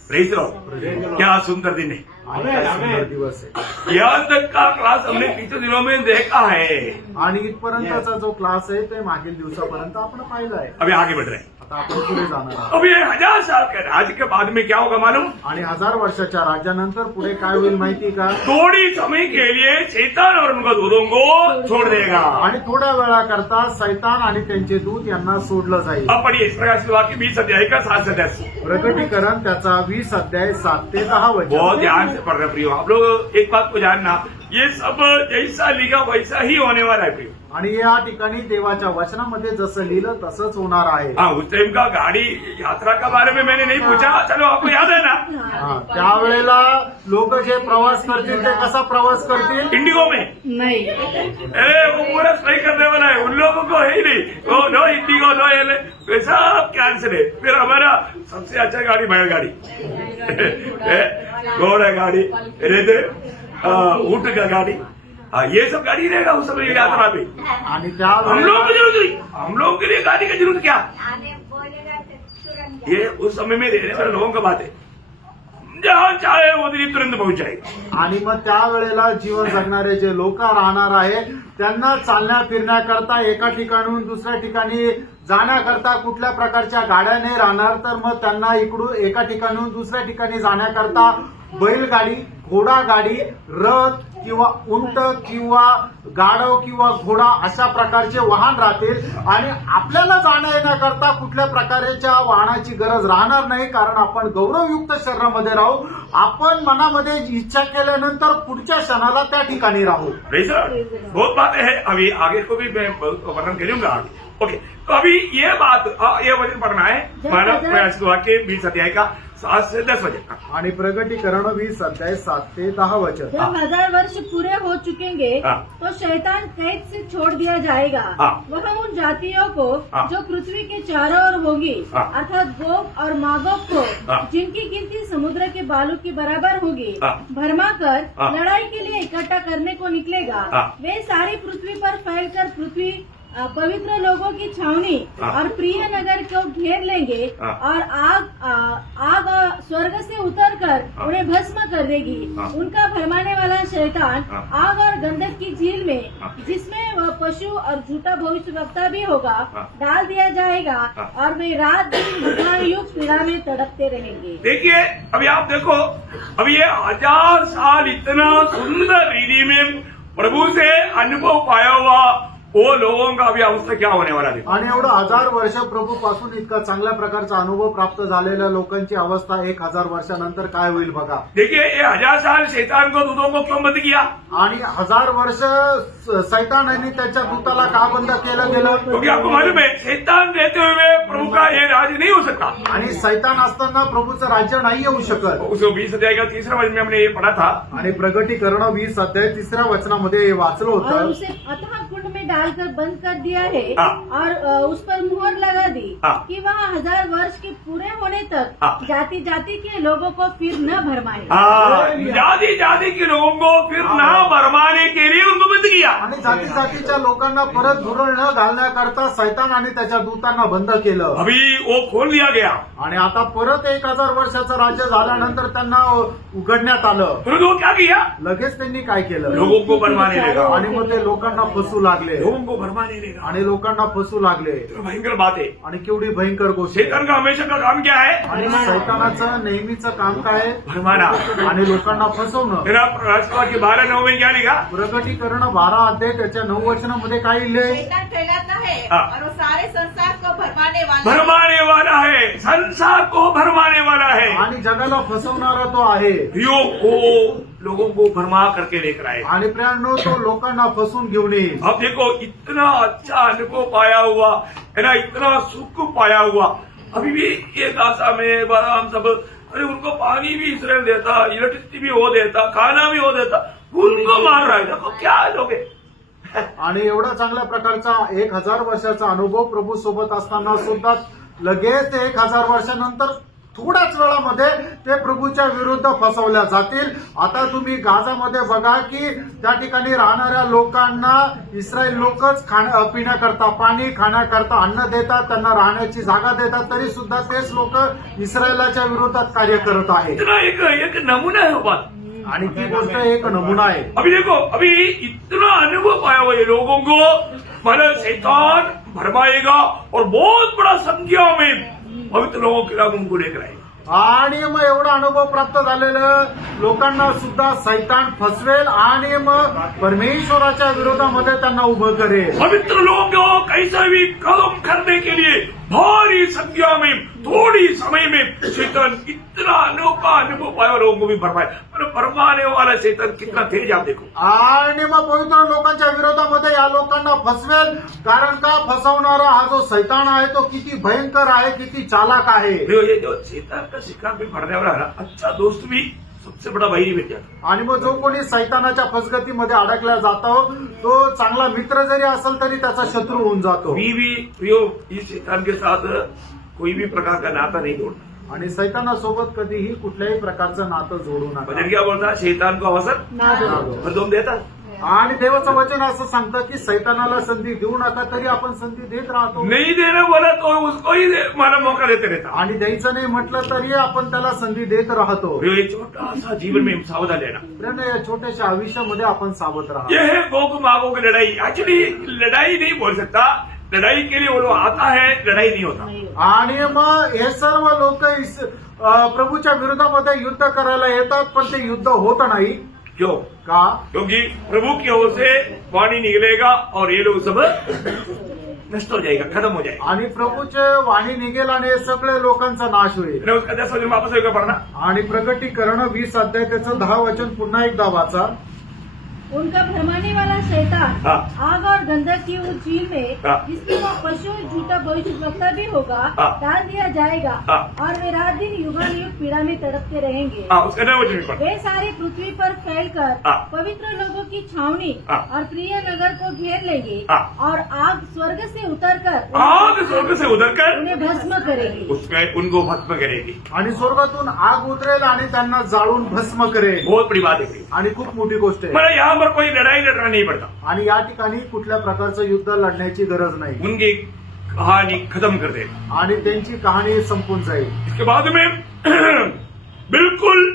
प्रेज लॉर्ड, क्या सुंदर दिन है। सुंदर दिवस आहे. यहाँ तक का क्लास हमने पिछले दिनों में देखा है, आणि इथपर्यंतचा जो क्लास आहे ते मागील दिवसापर्यंत आपण पाहिला आहे. अभी आगे बढ़ रहे हैं। आता आपण पुढे जाणार आहोत. अब ये 1000 साल के राज्य के बाद में क्या होगा मालूम? आणि 1000 वर्षाच्या राज्यानंतर पुढे काय होईल माहिती का? थोड़ी समय के लिए शैतान और उनका दूतों को छोड़ देगा। आणि थोड्या वेळाकरता सैतान आणि त्यांचे दूत यांना सोडलं जाईल. अब पढ़िए इस प्रकार से वाक्य 20 अध्याय का 7 अध्याय से। प्रकटीकरण त्याचा 20 अध्याय 7 ते 10 वचन. बहुत ध्यान से पढ़ रहे प्रियो, आप लोग एक बात को जानना, ये सब जैसा लिखा वैसा ही होने वाला है प्रियो। आणि या ठिकाणी देवाच्या वचनामध्ये जसं लिहिलं तसंच होणार आहे. हाँ, उस टाइम का गाड़ी यात्रा के बारे में मैंने नहीं पूछा, चलो आपको याद है ना, हा, त्यावेळेला लोक जे प्रवास करतील ते कसा प्रवास करतील? इंडिगो में। नहीं, वो पूरा सही करने वाला है, उन लोगों को है ही नहीं, वो नो इंडिगो नो ये वैसा कैंसिल है। फिर हमारा सबसे अच्छा गाड़ी बैलगाड़ी, घोड़ा गाड़ी, ऊँट का गाड़ी, ये सब गाड़ी रहेगा उस समय यात्रा में। आणि हम लोगों की जरूरत नहीं, हम लोगों के लिए गाड़ी की जरूरत क्या? ये उस समय में रहने वाले लोगों का बात है, जहाँ चाहे वो दिन तुरंत पहुंच जाएगा। आणि मग त्यावेळेला जीवन जगणारे जे लोक राहणार आहे त्यांना चालण्या फिरण्याकरता एका ठिकाणून दुसऱ्या ठिकाणी जाण्याकरता कुठल्या प्रकारच्या गाड्या नाही राहणार, तर मग त्यांना इकडून एका ठिकाणून दुसऱ्या ठिकाणी जाण्याकरता बैलगाडी, घोडागाडी, रथ किंवा उंट किंवा गाढव किंवा घोडा अशा प्रकारचे वाहन राहतील. आणि आपल्याला जाण्या येण्याकरता कुठल्या प्रकारच्या वाहनाची गरज राहणार नाही, कारण आपण गौरवयुक्त शरीरामध्ये राहू. आपण मनामध्ये इच्छा केल्यानंतर पुढच्या क्षणाला त्या ठिकाणी राहू. बहुत बातें हैं, अभी आगे को भी मैं वर्णन करूंगा आगे। ओके, तो अभी ये बात ये वचन पढ़ना है मानव प्रयास वाक्य 20 अध्याय का 7 से 10 वचन। आणि प्रकटीकरण 20 अध्याय 7 ते 10 वचन. जब 1000 वर्ष पूरे हो चुकेंगे हाँ। तो शैतान कैद से छोड़ दिया जाएगा। हाँ। वह उन जातियों को हाँ। जो पृथ्वी के चारों ओर होगी, हाँ। अर्थात गोग और मागोग को, हाँ। जिनकी गिनती समुद्र के बालू के बराबर होगी, हाँ। भरमा कर हाँ। लड़ाई के लिए इकट्ठा करने को निकलेगा। हाँ। वे सारी पृथ्वी पर फैलकर पृथ्वी पवित्र लोगों की छावनी हाँ। और प्रिय नगर को घेर लेंगे हाँ। और आग स्वर्ग से उतरकर हाँ। उन्हें भस्म कर देगी। हाँ। उनका भरमाने वाला शैतान हाँ। आग और गंधक की झील में, हाँ। जिसमें वह पशु और झूठा भविष्यवक्ता भी होगा, हाँ। डाल दिया जाएगा हाँ। और वे रात दिन युग पीड़ा में तड़पते रहेंगे। देखिए अभी आप देखो, अभी ये 1000 साल इतना सुंदर रीति में प्रभु से अनुभव पाया हुआ वो लोगों का अभी अवस्था क्या होने वाला है। आणि एवढं 1000 वर्ष प्रभू पासून इतका चांगल्या प्रकारचा अनुभव प्राप्त झालेल्या लोकांची अवस्था 1000 वर्षानंतर काय होईल बघा. देखिए ये 1000 साल शैतान को दूतों को क्यों बंद किया? आणि 1000 वर्ष सैतानाने त्याच्या दूताला का बंद केलं गेलं? क्योंकि आपको मालूम है शैतान रहते हुए प्रभु का ये राज्य नहीं हो सकता। आणि सैतान असताना प्रभूचं राज्य नाही येऊ शकत. उस 20 अध्याय का 3रा वचन में हमने ये पढ़ा था। आणि प्रकटीकरण 20 अध्याय 3 वचनामध्ये हे वाचलं और होतं. उसे अथाह कुंड में डालकर बंद कर दिया है हाँ। और उस पर मुहर लगा दी हाँ। कि वह 1000 वर्ष के पूरे होने तक हाँ। जाति जाति के लोगों को फिर न भरमाए। जाति जाति के लोगों को फिर ना भरमाने के लिए उनको बंद किया। आणि जाती जातीच्या लोकांना परत धुरळ न घालण्याकरता सैतान आणि त्याच्या दूतांना बंद केलं. अभी वो खोल दिया गया। आणि आता परत 1000 वर्षाचं राज्य झाल्यानंतर त्यांना उघडण्यात आलं. फिर वो क्या किया? लगेच त्यांनी काय केलं? लोगों को भरमाने लगा, आणि मग ते लोकांना फसू लागले. लोगों को भरमाने लगा। आणि लोकांना फसू लागले. तो भयंकर बात है। आणि केवढी भयंकर गोष्ट आहे. शैतान का हमेशा का काम क्या है? आणि सैतानाचं नेहमीचं काम काय आहे? भरमाना। आणि लोकांना फसवणं. मेरा राष्ट्रवाद की 12:9 में क्या लिखा? प्रकटीकरण 12 अध्याय त्याच्या 9 वचनामध्ये काय लिहिलंय? शैतान फैलाता है हाँ। और वो सारे संसार को भरमाने वाला भरमाने वाला है, संसार को भरमाने वाला है। आणि जगाला फसवणारा तो आहे. यो को लोगों को भरमा करके लेकर आए। आणि प्रियांनो तो लोकांना फसून घेऊन येईल. अब देखो इतना अच्छा अनुभव पाया हुआ है ना, इतना सुख पाया हुआ, अभी भी ये गाजा में बाराम सब, अरे उनको पानी भी इसराइल देता, इलेक्ट्रिसिटी भी वो देता, खाना भी वो देता, उनको मार रहा है। देखो क्या लोग है। आणि एवढा चांगल्या प्रकारचा 1000 वर्षाचा अनुभव प्रभू सोबत असताना सुद्धा लगेच 1000 वर्षानंतर थोड्याच वेळामध्ये ते प्रभूच्या विरुद्ध फसवल्या जातील. आता तुम्ही गाजामध्ये बघा की त्या ठिकाणी राहणाऱ्या लोकांना इस्रायल लोकच पिण्याकरता, पाणी खाण्याकरता अन्न देतात, त्यांना राहण्याची जागा देतात, तरी सुद्धा तेच लोक इस्रायलाच्या विरोधात कार्य करत आहेत. इतना एक नमूना है वो बात। आणि ती गोष्ट एक नमुना आहे. अभी देखो, अभी इतना अनुभव पाया हुआ ये लोगों को, मतलब शैतान भरमाएगा और बहुत बड़ा संख्या में पवित्र लोगों के खिलाफ उनको लेकर आएगा। आणि मग एवढा अनुभव प्राप्त झालेलं लोकांना सुद्धा सैतान फसवेल आणि मग परमेश्वराच्या विरोधामध्ये त्यांना उभं करेल. पवित्र लोगों को कैसा भी कदम करने के लिए भारी संख्या में थोड़ी समय में शैतान इतना अनोखा अनुभव पाया लोगों को भी भरमाए, पर भरमाने वाला शैतान कितना तेज आप देखो। आणि मग पवित्र लोकांच्या विरोधामध्ये या लोकांना फसवेल. कारण का? फसवणारा हा जो सैतान आहे तो किती भयंकर आहे, किती चालाक आहे. ये जो शैतान का शिकार भी पड़ने वाला है ना, अच्छा दोस्त भी सबसे बड़ा वैरी बन जाता। आणि मग जो कोणी सैतानाच्या फसगतीमध्ये अडकला जातो तो चांगला मित्र जरी असेल तरी त्याचा शत्रू होऊन जातो. भी प्रियो इस शैतान के साथ कोई भी प्रकार का नाता नहीं जोड़ना। आणि सैतानासोबत कधीही कुठल्याही प्रकारचं नातं जोडू नका. भजन क्या बोलता है? शैतान को अवसर नादो. तुम देता। आणि देवाचं वचन असं सांगतं की सैतानाला संधी देऊ नका, तरी आपण संधी देत राहतो. नहीं देना बोला तो उसको ही मारा मौका देते रहता। आणि द्यायचं नाही म्हटलं तरी आपण त्याला संधी देत राहतो. ये छोटा सा जीवन में सावधान लेना। प्रियांनो, या छोट्याशा आयुष्यामध्ये आपण सावध राहा. ये है गोग मागो की लड़ाई। एक्चुअली लड़ाई नहीं बोल सकता, लड़ाई के लिए वो लोग आता है, लड़ाई नहीं होता। आणि मग हे सर्व लोक प्रभूच्या विरोधामध्ये युद्ध करायला येतात, पण ते युद्ध होत नाही. क्यों? का? क्योंकि प्रभु की ओर से वाणी निकलेगा और ये लोग सब नष्ट हो जाएगा, खत्म हो जाएगा। आणि प्रभूचे वाणी निघेल आणि हे सगळे लोकांचा नाश होईल. मैंने उसका 10 वचन वापस होगा पढ़ना। आणि प्रकटीकरण 20 अध्याय त्याचं 10 वचन पुन्हा एकदा वाचा. उनका भ्रमाने वाला शैतान हाँ। आग और गंधक की उस झील में हाँ। जिसमें वो पशु झूठा भविष्यवक्ता भी होगा हाँ। डाल दिया जाएगा हाँ। और वे रात दिन युगानुयुग पीड़ा में तड़पते रहेंगे। हाँ, उसका 9 वचन भी पढ़। वे सारी पृथ्वी पर फैलकर हाँ। पवित्र लोगों की छावनी हाँ। और प्रिय नगर को घेर लेंगे हाँ। और आग स्वर्ग से उतरकर आग स्वर्ग से उतरकर उन्हें भस्म करेगी। उसमें उनको भस्म करेगी। आणि स्वर्गातून आग उतरेल आणि त्यांना जाळून भस्म करेल. बहुत बड़ी बात है। आणि खूप मोठी गोष्ट आहे. मतलब यहाँ पर कोई लड़ाई लड़ना नहीं पड़ता। आणि या ठिकाणी कुठल्या प्रकारचं युद्ध लढण्याची गरज नाही. उनकी कहानी खत्म कर दे। आणि त्यांची कहाणी संपून जाईल. इसके बाद में बिल्कुल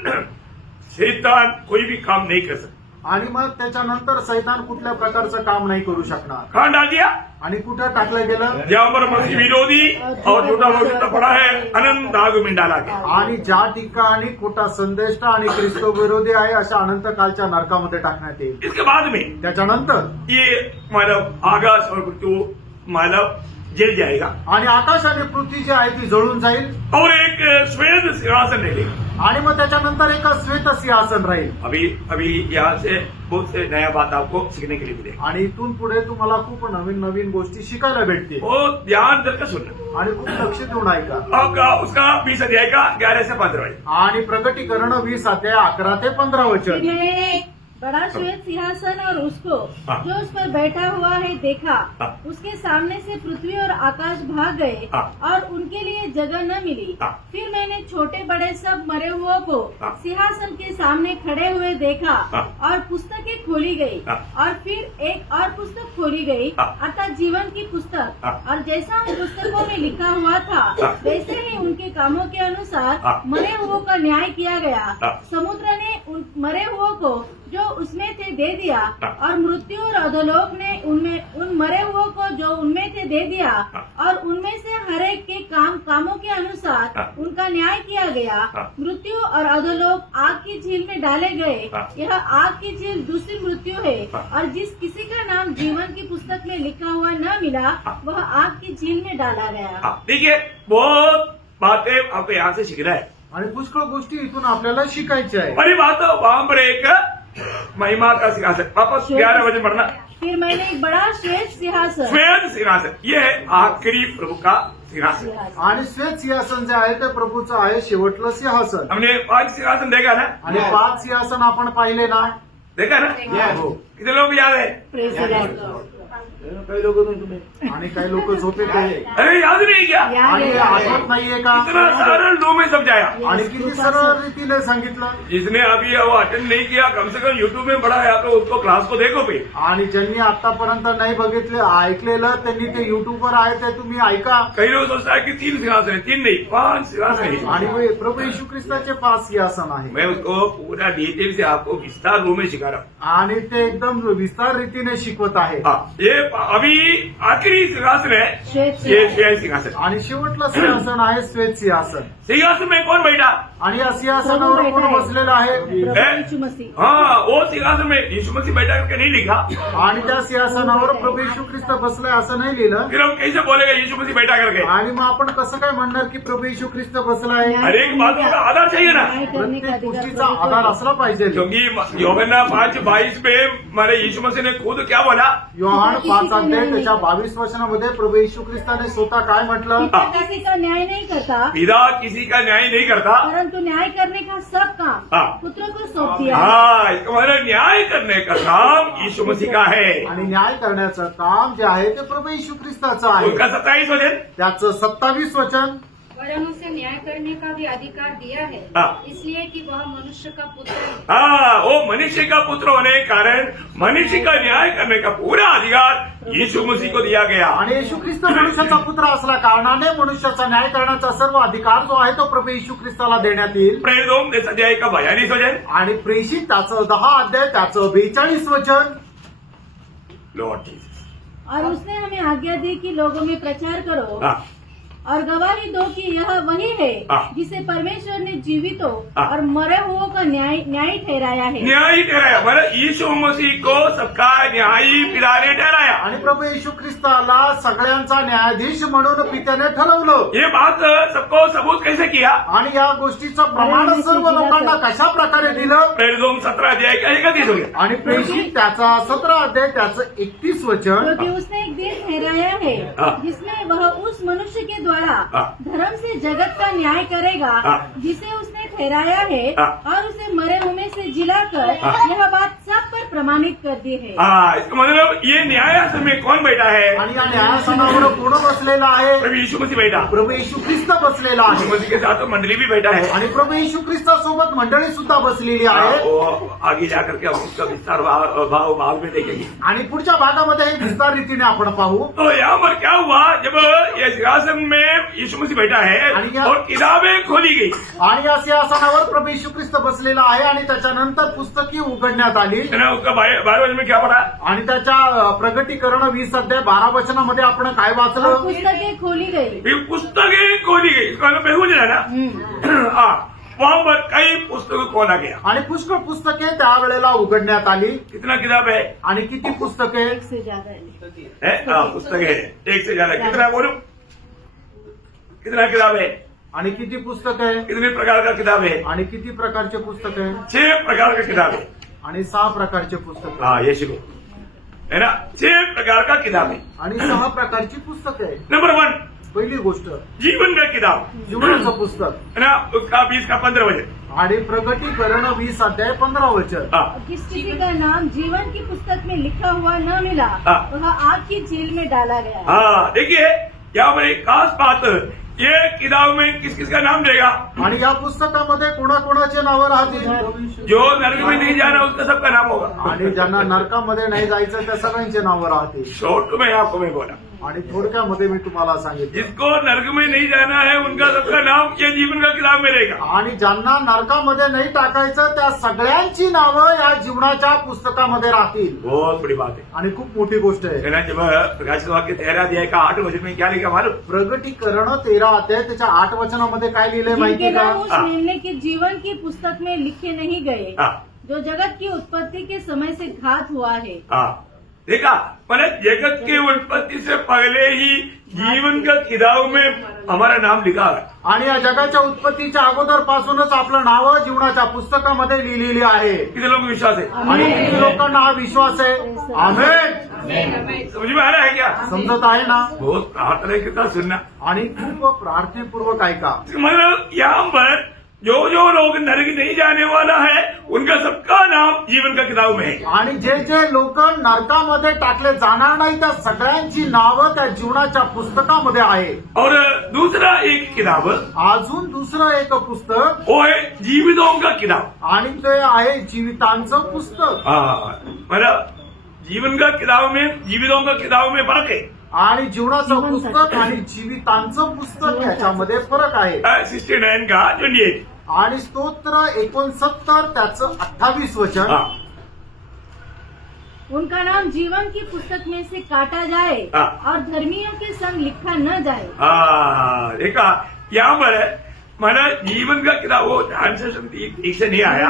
शैतान कोई भी काम नहीं कर सकता। आणि मग त्याच्यानंतर सैतान कुठल्या प्रकारचं काम नाही करू शकणार. कहाँ डाल दिया? आणि कुठं टाकलं गेलं? जहाँ पर मसीह विरोधी और झूठा भविष्य पड़ा है, अनंत आग में डाला गया। आणि ज्या ठिकाणी खोटा संदेष्टा आणि ख्रिस्त विरोधी आहे अशा अनंत कालच्या नरकामध्ये टाकण्यात येईल. इसके बाद में त्याच्यानंतर ये मानव आकाश और पृथ्वी मानव जल जाएगा आणि आकाश आणि पृथ्वी जी आहे ती जळून जाईल. और एक श्वेत सिंहासन रहेगा। आणि मग त्याच्यानंतर एक श्वेत सिंहासन राहील. अभी यहाँ से बहुत से नया बात आपको सीखने के लिए मिलेगा। आणि इथून पुढे तुम्हाला खूप नवीन नवीन गोष्टी शिकायला भेटतील. बहुत ध्यान देकर सुनना। आणि खूप लक्ष देऊन ऐका. आपका उसका 20 अध्याय का 11 से 15 आणि प्रकटीकरण 20 अध्याय 11 ते 15 वचन. जिन्हें बड़ा श्वेत सिंहासन और उसको हाँ। जो उस पर बैठा हुआ है देखा। हाँ। उसके सामने से पृथ्वी और आकाश भाग गए हाँ। और उनके लिए जगह न मिली। हाँ। फिर मैंने छोटे बड़े सब मरे हुओं को हाँ। सिंहासन के सामने खड़े हुए देखा हाँ। और पुस्तकें खोली गई। हाँ। और फिर एक और पुस्तक खोली गई, हाँ। अर्थात जीवन की पुस्तक। हाँ। और जैसा उन पुस्तकों में लिखा हुआ था हाँ। वैसे ही उनके कामों के अनुसार हाँ। मरे हुओं का न्याय किया गया। हाँ। समुद्र ने उन मरे हुओं को जो उसमें थे दे दिया हाँ। और मृत्यु और अधोलोक ने उन मरे हुओं को जो उनमें थे दे दिया हाँ। और उनमें से हर एक के कामों के अनुसार हाँ। उनका न्याय किया गया। हाँ। मृत्यु और अधोलोक आग की झील में डाले गए। हाँ। यह आग की झील दूसरी मृत्यु है। हाँ। और जिस किसी का नाम जीवन की पुस्तक में लिखा हुआ न मिला हाँ। वह आग की झील में डाला गया। हाँ, देखिए बहुत बातें आपको यहाँ से सीखना है। आणि पुष्कळ गोष्टी इथून आपल्याला शिकायच्या आहे। पहली बात तो वहां पर एक महिमा का सिंहासन, वापस 11 बजे पढ़ना। फिर मैंने एक बड़ा श्वेत सिंहासन श्वेत सिंहासन, ये है आखिरी प्रभु का सिंहासन। आणि श्वेत सिंहासन जे आहे ते प्रभूचं आहे शेवटलं सिंहासन। हमने 5 सिंहासन देखा ना, आणि 5 सिंहासन आपण पाहिले ना। देखा ना, हो। कितने लोग याद है? Praise the Lord. कई लोगों ने तुम्हें, आणि काही लोक झोपेत आहे अरे याद नहीं क्या? आणि आठवत नाहीये का? इतना सरल लो में समझाया। आणि किती सरळ रीतीने सांगितलं। जिसने अभी वो अटेंड नहीं किया, कम से कम यूट्यूब में पढ़ा है, आप लोग उसको क्लास को देखो भी। आणि ज्यांनी आतापर्यंत नाही बघितले ऐकलेलं त्यांनी ते युट्यूबवर आहे ते तुम्ही ऐका। कई लोग सोचता है कि 3 सिंहासन है, 3 नहीं 5 सिंहासन है। आणि प्रभू येशू ख्रिस्ताचे 5 सिंहासन आहे। मैं उसको पूरा डिटेल से आपको विस्तार रूप में सिखा रहा हूँ। आणि ते एकदम विस्तार रीतीने शिकवत आहे। हाँ, ये अभी आखिरी सिंहासन है, श्वेत ये श्वेत सिंहासन। आणि शेवटलं सिंहासन आहे श्वेत सिंहासन। सिंहासन में कौन बैठा? आणि या सिंहासनावर कोण बसलेलं आहे? प्रभु यीशु मसीह। हाँ, वो सिंहासन में यीशु मसीह बैठा करके नहीं लिखा। आणि त्या सिंहासनावर प्रभू येशू ख्रिस्त बसलाय असं नाही लिहिलं। फिर हम कैसे बोलेगा यीशु मसीह बैठा करके? आणि मग आपण कसं काय म्हणणार की प्रभू येशू ख्रिस्त बसलाय? हर एक बातों का आधार चाहिए ना, न्याय करने का प्रत्येक अधिकार गोष्टीचा प्रभु को आधार है। असला पाहिजे। क्योंकि यूहन्ना 5:22 में हमारे यीशु मसीह ने खुद क्या बोला? योहान 5 अध्याय त्याच्या 22 वचनामध्ये प्रभू येशू ख्रिस्ताने स्वतः काय म्हटलं? पिता किसी का न्याय नहीं करता पिता किसी का न्याय नहीं करता। परंतु न्याय करने का सब काम हाँ। पुत्र को सौंप दिया। हाँ, इसका मतलब न्याय करने का काम यीशु मसीह का है। आणि न्याय करण्याचं काम जे आहे ते प्रभू येशू ख्रिस्ताचं आहे। उनका 27 वचन, त्याचं 27 वचन, वरन उसे न्याय करने का भी अधिकार दिया है, हाँ। इसलिए कि वह मनुष्य का पुत्र है। हाँ, वो मनुष्य का पुत्र होने के कारण मनुष्य का न्याय करने का पूरा अधिकार यीशु मसीह को दिया गया। आणि येशू ख्रिस्त मनुष्याचा पुत्र असल्या कारणाने मनुष्याचा न्याय करण्याचा सर्व अधिकार जो आहे तो प्रभू येशू ख्रिस्ताला देण्यात येईल। प्रेरितों ने अध्याय का 42 वचन, आणि प्रेषित त्याचं 10 अध्याय त्याचं 42 वचन, लॉर्ड जीसस। और उसने हमें आज्ञा दी कि लोगों में प्रचार करो हाँ, और गवाही दो कि यह वही है हाँ। जिसे परमेश्वर ने जीवितों हाँ। और मरे हुओं का न्याय ठहराया है। न्यायी ठहराया, मतलब यीशु मसीह को सबका न्यायी पिता ने ठहराया। आणि प्रभू येशू ख्रिस्ताला सगळ्यांचा न्यायाधीश म्हणून पित्याने ठरवलं। ये बात सबको सबूत कैसे किया? आणि या गोष्टीचं प्रमाण सर्व लोकांना कशा प्रकारे दिलं? प्रेरितों 17 अध्याय का 31 हो गया। आणि प्रेषित त्याचा 17 अध्याय त्याचं 31 वचन, क्योंकि उसने एक दिन ठहराया है हाँ। जिसमें वह उस मनुष्य के द्वारा हाँ। धर्म से जगत का न्याय करेगा हाँ। जिसे उसने ठहराया है हाँ। और उसे मरे हुए से जिलाकर हाँ। यह बात सब पर प्रमाणित कर दी है। हाँ, इसका मतलब ये न्यायासन में कौन बैठा है? आणि या न्यायासनावर कोण बसलेला आहे? प्रभु यीशु मसीह बैठा। प्रभू येशू ख्रिस्त बसलेला यीशु आहे। मसीह के साथ तो मंडली भी बैठा है। आणि प्रभू येशू ख्रिस्तासोबत मंडळी सुद्धा बसलेली हाँ, आहे। वो आगे जाकर के हम उसका विस्तार भाव बाद में देखेंगे। आणि पुढच्या भागामध्ये हे विस्तार रीतीने आपण पाहू। तो यहाँ पर क्या हुआ, जब ये सिंहासन में यीशु मसीह बैठा है और किताबें खोली गई, आणि या सिंहासनावर प्रभू येशू ख्रिस्त बसलेला आहे आणि त्याच्यानंतर पुस्तकी उघडण्यात आली। है ना? उसका 12 वचन में क्या पढ़ा? आणि त्याच्या प्रगटीकरण 20 अध्याय 12 वचनामध्ये आपण काय और वाचलं? पुस्तकें खोली गई। ये पुस्तकें खोली गई, इसका मतलब बेहूज है ना? हाँ, वहाँ पर कई पुस्तक खोला गया। आणि पुष्कळ पुस्तके त्यावेळेला उघडण्यात आली। कितना किताब है? आणि किती पुस्तके? एक से ज्यादा है। हाँ, पुस्तक है 1 से ज्यादा। कितना बोलो? कितना किताब है? आणि किती पुस्तके? कितने प्रकार का किताब है? आणि किती प्रकारचे पुस्तके? 6 प्रकार का किताब है। आणि 6 प्रकारचे पुस्तके। हाँ, ये शिको है ना? 6 प्रकार का किताब है। आणि 6 प्रकारची पुस्तके आहे। नंबर 1, पहिली गोष्ट जीवन का किताब जीवनाचं पुस्तक है ना, उसका 20 का 15 वचन। आणि प्रगटीकरण 20 अध्याय 15 वचन। हाँ, किसी का नाम जीवन की पुस्तक में लिखा हुआ न मिला, हाँ। वह आग की झील में डाला गया। हाँ, देखिए यहाँ पर एक खास बात, ये किताब में किस किस का नाम देगा? आणि या पुस्तकामध्ये कोणाकोणाचे नावं राहतील? जो नरक में नहीं जाना उसका सबका नाम होगा। आणि ज्यांना नरकामध्ये नाही जायचं त्या सगळ्यांचे नावं राहतील। शॉर्ट में आपको मैं बोला, आणि थोडक्यामध्ये मी तुम्हाला सांगितलं, जिसको नरक में नहीं जाना है उनका सबका नाम ये जीवन का किताब में रहेगा। आणि ज्यांना नरकामध्ये नाही टाकायचं त्या सगळ्यांची नावं या जीवनाच्या पुस्तकामध्ये राहतील। बहुत बड़ी बात है। आणि खूप मोठी गोष्ट आहे। है ना, जब प्रकाशित वाक्य 13 अध्याय का 8 वचन में क्या लिखा मालूम? प्रगटीकरण 13 अध्याय त्याच्या 8 वचनामध्ये काय लिहिलंय जिनके माहिती का? नाम उस हाँ। निर्णय के जीवन की पुस्तक में लिखे नहीं गए, हाँ, जो जगत की उत्पत्ति के समय से घात हुआ है। हाँ, देखा, मैंने जगत के उत्पत्ति से पहले ही जीवन का किताब में हमारा नाम लिखा है। आणि या जगाच्या उत्पत्तीच्या अगोदर पासूनच आपलं नाव जीवनाच्या पुस्तकामध्ये लिहिलेली आहे। कितने लोग विश्वास है? आणि किती लोकांना हा विश्वास आहे? आमेन। समझ में आ रहा है क्या? समजत आहे ना? बहुत प्रार्थना के साथ सुनना। आणि खूप प्रार्थनापूर्वक ऐका। मतलब यहाँ पर जो जो लोग नरक नहीं जाने वाला है उनका सबका नाम जीवन का किताब में है। आणि जे जे लोक नरकामध्ये टाकले जाणार नाही त्या सगळ्यांची नावं त्या जीवनाच्या पुस्तकामध्ये आहे। और दूसरा एक किताब अजून दुसरं एक पुस्तक वो है जीवितों का किताब। आणि ते आहे जीवितांचं पुस्तक। हाँ, मतलब जीवन का किताब में, जीवितों का किताब में फर्क है। आणि जीवनाचं पुस्तक आणि जीवितांचं पुस्तक याच्यामध्ये फरक आहे। 69 का 28। आणि स्तोत्र 69 त्याचं 28 वचन। हाँ, उनका नाम जीवन की पुस्तक में से काटा जाए हाँ। और धर्मियों के संग लिखा न जाए। हाँ, देखा यहाँ पर है, माना जीवन का किताब, वो ध्यान से ठीक से नहीं आया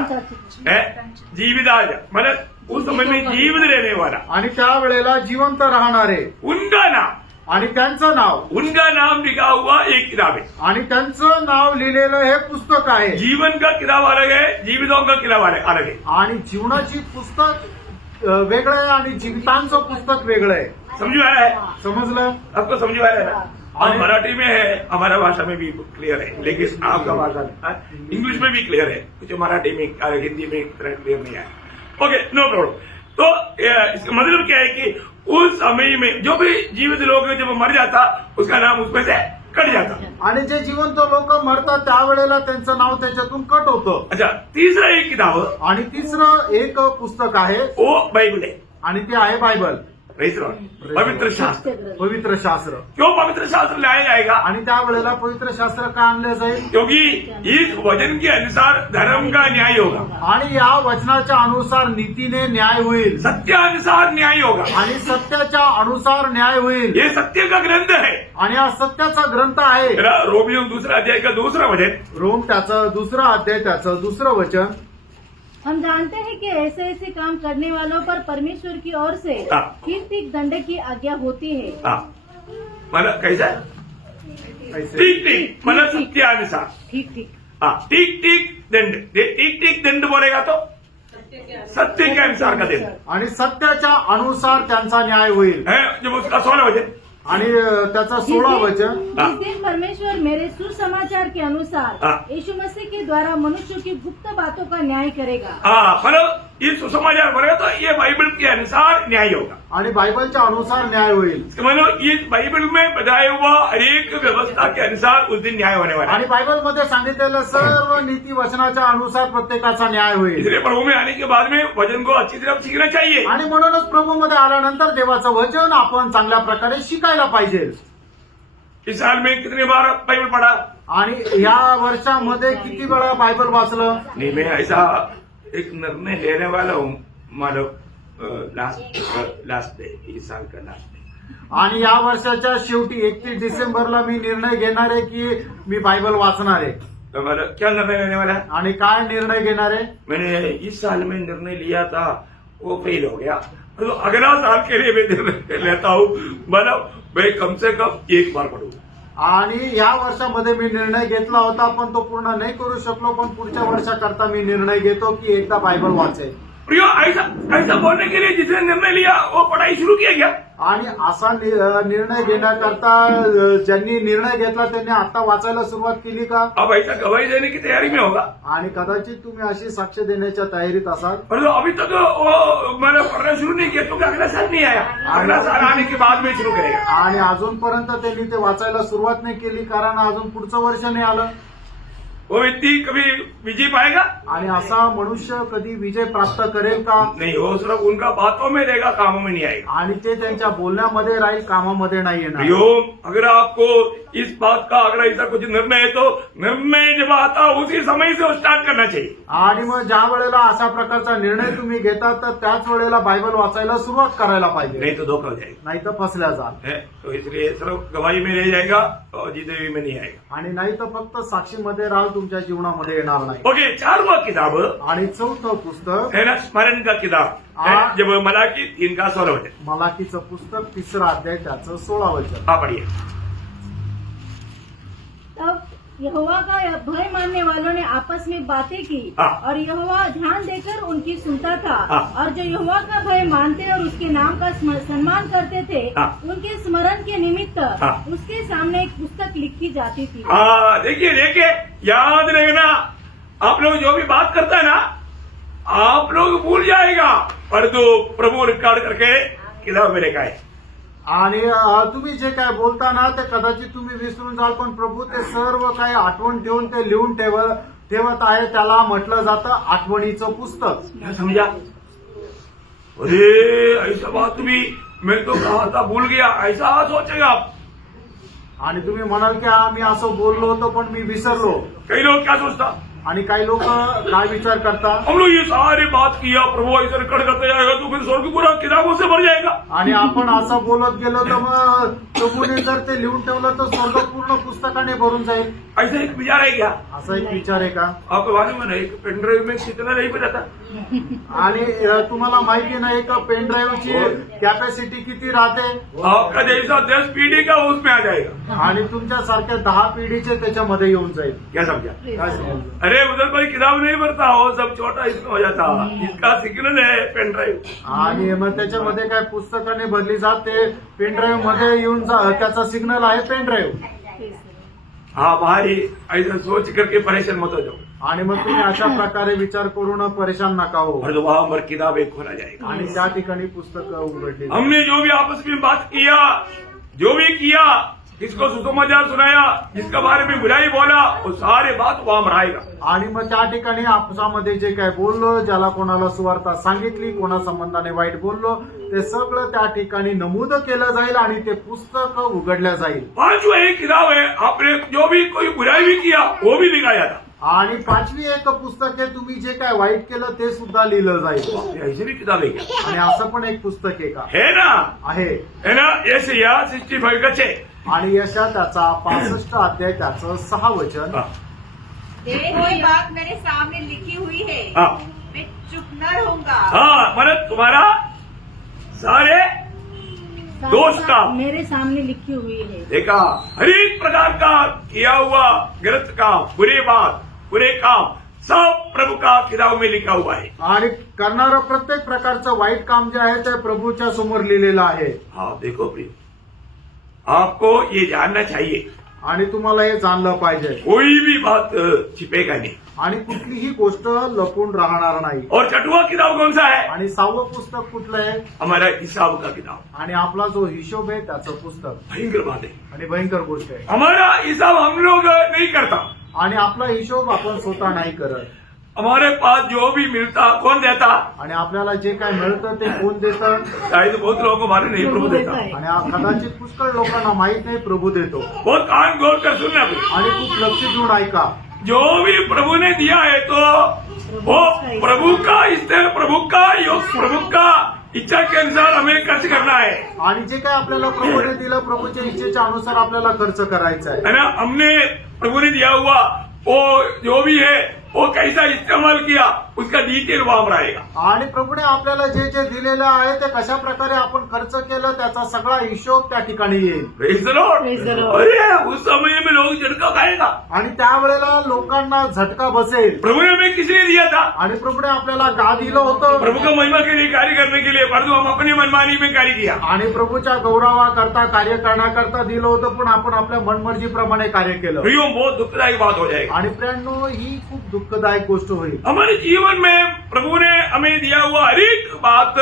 है, जीवित माना उस समय में जीवित रहने वाला, आणि त्यावेळेला जिवंत राहणारे उनका नाम, आणि त्यांचं नाव, उनका नाम लिखा हुआ एक किताब है। आणि त्यांचं नाव लिहिलेलं हे पुस्तक आहे। जीवन का किताब अलग है, जीवितों का किताब अलग है। आणि जीवनाची पुस्तक वेगळं आहे आणि जीवितांचं पुस्तक वेगळं आहे। समझ में आया है? समजलं? आपको समझ में आया है? और मराठी में है, हमारा भाषा में भी क्लियर है, लेकिन आपका भाषा में इंग्लिश में भी क्लियर है, कुछ मराठी में हिंदी में क्लियर नहीं है। Okay, no problem. तो इसका मतलब क्या है कि उस समय में जो भी जीवित लोग जब मर जाता उसका नाम उसमें से कट जाता। आणि जे जिवंत लोक मरतात त्यावेळेला त्यांचं नाव त्याच्यातून कट होतं। अच्छा, तीसरा एक किताब आणि तिसरं एक पुस्तक आहे वो बाइबल है। आणि ते आहे बायबल, पवित्र शास्त्र। पवित्र शास्त्र। क्यों पवित्र शास्त्र लाया जाएगा? आणि त्यावेळेला पवित्र शास्त्र का आणलं जाईल? क्योंकि इस वचन के अनुसार धर्म का न्याय होगा, आणि या वचनाच्या अनुसार नीतीने न्याय होईल, सत्यानुसार न्याय होगा। आणि सत्याच्या अनुसार न्याय होईल। ये सत्य का ग्रंथ है। आणि हा सत्याचा ग्रंथ आहे। रोमियो 2 अध्याय का 2 वचन, रोम त्याचं 2 अध्याय त्याचं 2 वचन। हम जानते हैं कि ऐसे ऐसे काम करने वालों पर परमेश्वर की ओर से हाँ। ठीक ठीक दंड की आज्ञा होती है। हाँ, मतलब कैसा है? ऐसे ठीक ठीक, मतलब सत्यानुसार। ठीक ठीक। हाँ, ठीक ठीक दंड, ठीक ठीक दंड बोलेगा तो सत्य के अनुसार का दंड आणि सत्याच्या अनुसार त्यांचा न्याय होईल। है। जब उसका 16 वचन आणि त्याचं 16 वचन। जिस दिन परमेश्वर मेरे सुसमाचार के अनुसार हाँ। यीशु मसीह के द्वारा मनुष्य की गुप्त बातों का न्याय करेगा। हाँ, मतलब ये सुसमाचार बोलेगा तो ये बाइबल के अनुसार न्याय होगा। आणि बायबलच्या अनुसार न्याय होईल। मतलब ये बाइबल में बताया हुआ हर एक व्यवस्था के अनुसार उस दिन न्याय होने वाला है। आणि बायबलमध्ये सांगितलेलं सर्व नीती वचनाच्या अनुसार प्रत्येकाचा न्याय होईल। इसलिए प्रभु में आने के बाद में वचन को अच्छी तरह सीखना चाहिए। आणि म्हणूनच प्रभूमध्ये आल्यानंतर देवाचं वचन आपण चांगल्या प्रकारे शिकायला पाहिजे। इस साल में कितनी बार बाइबल पढ़ा? आणि या वर्षामध्ये किती वेळा बायबल वाचलं? नहीं, मैं ऐसा एक निर्णय लेने वाला हूँ, मतलब लास्ट डे, इस साल का लास्ट डे। आणि या वर्षाच्या शेवटी 31 डिसेंबरला मी निर्णय घेणार आहे की मी बायबल वाचणार आहे। तो मतलब क्या निर्णय लेने वाला है? आणि काय निर्णय घेणार आहे? मैंने इस साल में निर्णय लिया था, वो फेल हो गया, तो अगला साल के लिए मैं निर्णय लेता हूँ, मतलब मैं कम से कम एक बार पढ़ू। आणि या वर्षामध्ये मी निर्णय घेतला होता पण तो पूर्ण नाही करू शकलो, पण पुढच्या वर्षाकरता मी निर्णय घेतो की एकदा बायबल वाचेल। प्रियो ऐसा ऐसा बोलने के लिए जिसने निर्णय लिया वो पढ़ाई शुरू किया क्या? आणि असा निर्णय घेण्याकरता ज्यांनी निर्णय घेतला त्यांनी आता वाचायला सुरुवात केली का? अब ऐसा गवाही देने की तैयारी में होगा। आणि कदाचित तुम्ही अशी साक्ष देण्याच्या तयारीत असाल। पर अभी तक वो मैंने पढ़ना शुरू नहीं किया क्योंकि अगला साल नहीं आया, अगला साल आने के बाद में शुरू करेगा। आणि अजूनपर्यंत त्यांनी ते वाचायला सुरुवात नाही केली कारण अजून पुढचं वर्ष नाही आलं। वो व्यक्ति कभी विजय पाएगा? आणि असा मनुष्य कधी विजय प्राप्त करेल का? नहीं, वो सिर्फ उनका बातों में रहेगा, कामों में नहीं आएगा। आणि ते त्यांच्या बोलण्यामध्ये राहील, कामामध्ये नाही येणार। प्रियो, अगर आपको इस बात का अगर ऐसा कुछ निर्णय है तो निर्णय जब आता उसी समय से स्टार्ट करना चाहिए। आणि मग ज्या वेळेला अशा प्रकारचा निर्णय तुम्ही घेता तर त्याच वेळेला बायबल वाचायला सुरुवात करायला पाहिजे, नहीं तो धोखा हो जाएगा नाही तर फसल्या जाल। है। तो इसलिए सिर्फ गवाही में रह जाएगा और जीते में नहीं आएगा। आणि नाही तर फक्त साक्षीमध्ये राहाल, तुमच्या जीवनामध्ये येणार नाही। ओके, 4वां किताब आणि 4थं पुस्तक है ना, स्मरण का किताब है, जब मलाकी 3 का 16 वचन। मलाकीचं पुस्तक 3रा अध्याय त्याचं 16 वचन। आप पढ़िए। तब यहोवा का भय मानने वालों ने आपस में बातें की हाँ। और यहोवा ध्यान देकर उनकी सुनता था। हाँ। और जो यहोवा का भय मानते और उसके नाम का सम्मान करते थे, हाँ। उनके स्मरण के निमित्त हाँ। उसके सामने एक पुस्तक लिखी जाती थी। देखिए देखिए, याद रखना, आप लोग जो भी बात करता है ना, आप लोग भूल जाएगा, पर तो प्रभु रिकॉर्ड करके किताब में लिखा है। आणि तुम्ही जे काय बोलता ना ते कदाचित तुम्ही विसरून जाल, पण प्रभू ते सर्व काही आठवण ठेवून ते लिहून ठेवत आहे। त्याला म्हटलं जातं आठवणीचं पुस्तक। क्या समझा? अरे ऐसा बात तुम्ही मैं तो कहा था भूल गया, ऐसा सोचेगा आप। आणि तुम्ही म्हणाल की मी असं बोललो होतो पण मी विसरलो। कई लोग क्या सोचता, आणि काही लोक काय विचार करतात, हम लोग ये सारी बात किया, प्रभु ऐसा रिकॉर्ड करते जाएगा तो फिर स्वर्ग पूरा किताबों से भर जाएगा। आणि आपण असं बोलत गेलो तर मग प्रभूने जर ते लिहून ठेवलं तर स्वर्ग पूर्ण पुस्तकाने भरून जाईल। ऐसा एक विचार है क्या? असा एक विचार आहे का? आपको मालूम है ना, एक पेन ड्राइव में कितना नहीं बजाता? आणि तुम्हाला माहिती नाही का पेन ड्राईव्हची कॅपॅसिटी किती राहते? आपका जैसा 10 पीढ़ी का उसमें आ जाएगा। आणि तुमच्या सारख्या 10 पिढीचे त्याच्यामध्ये येऊन जाईल। क्या समझा? काय समजलं? अरे उधर कोई किताब नहीं भरता हो, सब छोटा इसमें हो जाता। इसका सिग्नल है पेन ड्राइव। आणि मग त्याच्यामध्ये काय पुस्तकाने भरली जाते, पेन ड्राईव्ह मध्ये येऊन त्याचा सिग्नल आहे पेन ड्राईव्ह। हाँ, भारी ऐसा सोच करके परेशान मत हो जाओ। आणि मग तुम्ही अशा प्रकारे विचार करून परेशान नका हो। और वहां पर किताब एक खोला जाएगा। आणि त्या ठिकाणी पुस्तक उघडली। हमने जो भी आपस में बात किया, जो भी किया, किसको सुसमाचार सुनाया, जिसका बारे में बुराई बोला, वो सारे बात वहां बनाएगा। आणि मग त्या ठिकाणी आपसामध्ये जे काय बोललो, ज्याला कोणाला सुवार्ता सांगितली, कोणा संबंधाने वाईट बोललो, ते सगळं त्या ठिकाणी नमूद केलं जाईल आणि ते पुस्तक उघडल्या जाईल। 5वां एक किताब है, आपने जो भी कोई बुराई भी किया वो भी लिखा जाता। आणि 5वी एक पुस्तक आहे, तुम्ही जे काय वाईट केलं ते सुद्धा लिहिलं जाईल। ऐसी भी किताब है क्या? आणि असं पण एक पुस्तक आहे का? है ना, आहे। है ना। यशाया 65 का 6। आणि यशा त्याचा 65 अध्याय त्याचं 6 वचन। हाँ, कोई बात मेरे सामने लिखी हुई है, हाँ, मैं चुप न रहूंगा। हाँ, मतलब तुम्हारा सारे दोस्त का मेरे सामने लिखी हुई है। देखा, हर एक प्रकार का किया हुआ गलत काम, बुरे बात, बुरे काम, सब प्रभु का किताब में लिखा हुआ है। आणि करणारं प्रत्येक प्रकारचं वाईट काम जे आहे ते प्रभूच्या समोर लिहिलेलं आहे। हाँ, देखो प्रिय, आपको ये जानना चाहिए, आणि तुम्हाला हे जाणलं पाहिजे, कोई भी बात छिपेगा नहीं। आणि कुठलीही गोष्ट लपून राहणार नाही। और 6वां किताब कौन सा है? आणि 6वं पुस्तक कुठलं आहे? हमारा हिसाब का किताब। आणि आपला जो हिशोब आहे त्याचं पुस्तक। भयंकर बात है, आणि भयंकर गोष्ट आहे। हमारा हिसाब हम लोग नहीं करता। आणि आपला हिशोब आपण स्वतः नाही करत। हमारे पास जो भी मिलता कौन देता? आणि आपल्याला जे काय मिळतं ते कोण देतं? शायद बहुत लोगों को मालूम नहीं, प्रभु देता। आणि कदाचित पुष्कळ लोकांना माहित नाही, प्रभु देतो। बहुत कान खोल कर सुनना प्रिय। आणि खूप लक्ष देऊन ऐका, जो भी प्रभु ने दिया है तो वो प्रभु का इष्ट, प्रभु का योग, प्रभु का इच्छा के अनुसार हमें खर्च करना है। आणि जे काय आपल्याला प्रभूने दिलं, प्रभूच्या इच्छेच्या अनुसार आपल्याला खर्च करायचा आहे। है ना। हमने प्रभु ने दिया हुआ वो जो भी है वो कैसा इस्तेमाल किया उसका डिटेल वहां पर आएगा। आणि प्रभूने आपल्याला जे जे दिलेलं आहे ते कशा प्रकारे आपण खर्च केलं त्याचा सगळा हिशोब त्या ठिकाणी येईल. Praise the Lord. Praise the Lord. अरे उस समय में लोग झटका खाएगा। आणि त्यावेळेला लोकांना झटका बसेल. प्रभु ने हमें किस लिए दिया था? आणि प्रभूने आपल्याला का दिलं होतं. प्रभु का महिमा के लिए कार्य करने के लिए, परंतु हम अपनी मनमानी में कार्य किया। आणि प्रभूच्या गौरवाकरता कार्य करण्याकरता दिलं होतं पण आपण आपल्या मनमर्जीप्रमाणे कार्य केलं. प्रियो बहुत दुखदायक बात हो जाएगी। आणि प्रियांनो ही खूप दुःखदायक गोष्ट होईल. हमारे जीवन में प्रभु ने हमें दिया हुआ हर एक बात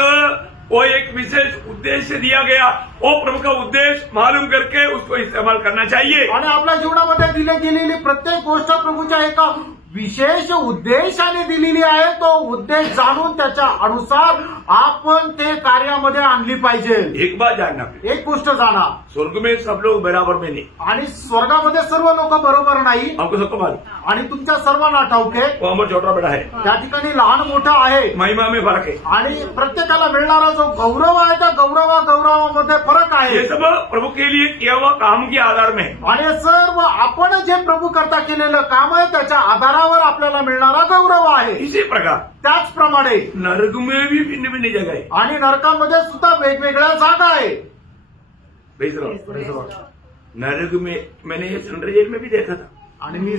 वो एक विशेष उद्देश्य दिया गया। वो प्रभु का उद्देश्य मालूम करके उसको इस्तेमाल करना चाहिए। आणि आपल्या जीवनामध्ये दिली गेलेली प्रत्येक गोष्ट प्रभूच्या एका विशेष उद्देशाने दिलेली आहे. तो उद्देश जाणून त्याच्या अनुसार आपण ते कार्यामध्ये आणली पाहिजे. एक बात जानना, एक गोष्ट जाणा, स्वर्ग में सब लोग बराबर में नहीं। आणि स्वर्गामध्ये सर्व लोक बरोबर नाही. हमको सबको मालूम, आणि तुमच्या सर्वांना ठाऊक आहे वो हमारा छोटा बड़ा है, त्या ठिकाणी लहान मोठा आहे. महिमा में फर्क है। आणि प्रत्येकाला मिळणारा जो गौरव आहे त्या गौरवामध्ये फरक आहे. ये सब प्रभु के लिए किया हुआ काम के आधार में है। आणि हे सर्व आपण जे प्रभु करता केलेलं काम आहे त्याच्या आधारावर आपल्याला मिळणारा गौरव आहे. इसी प्रकार त्याचप्रमाणे नरक में भी भिन्न भिन्न जगह है। आणि नरकामध्ये सुद्धा वेगवेगळ्या जागा आहे. Praise the Lord. नरक में मैंने ये सेंट्रल जेल में भी देखा था। आणि मी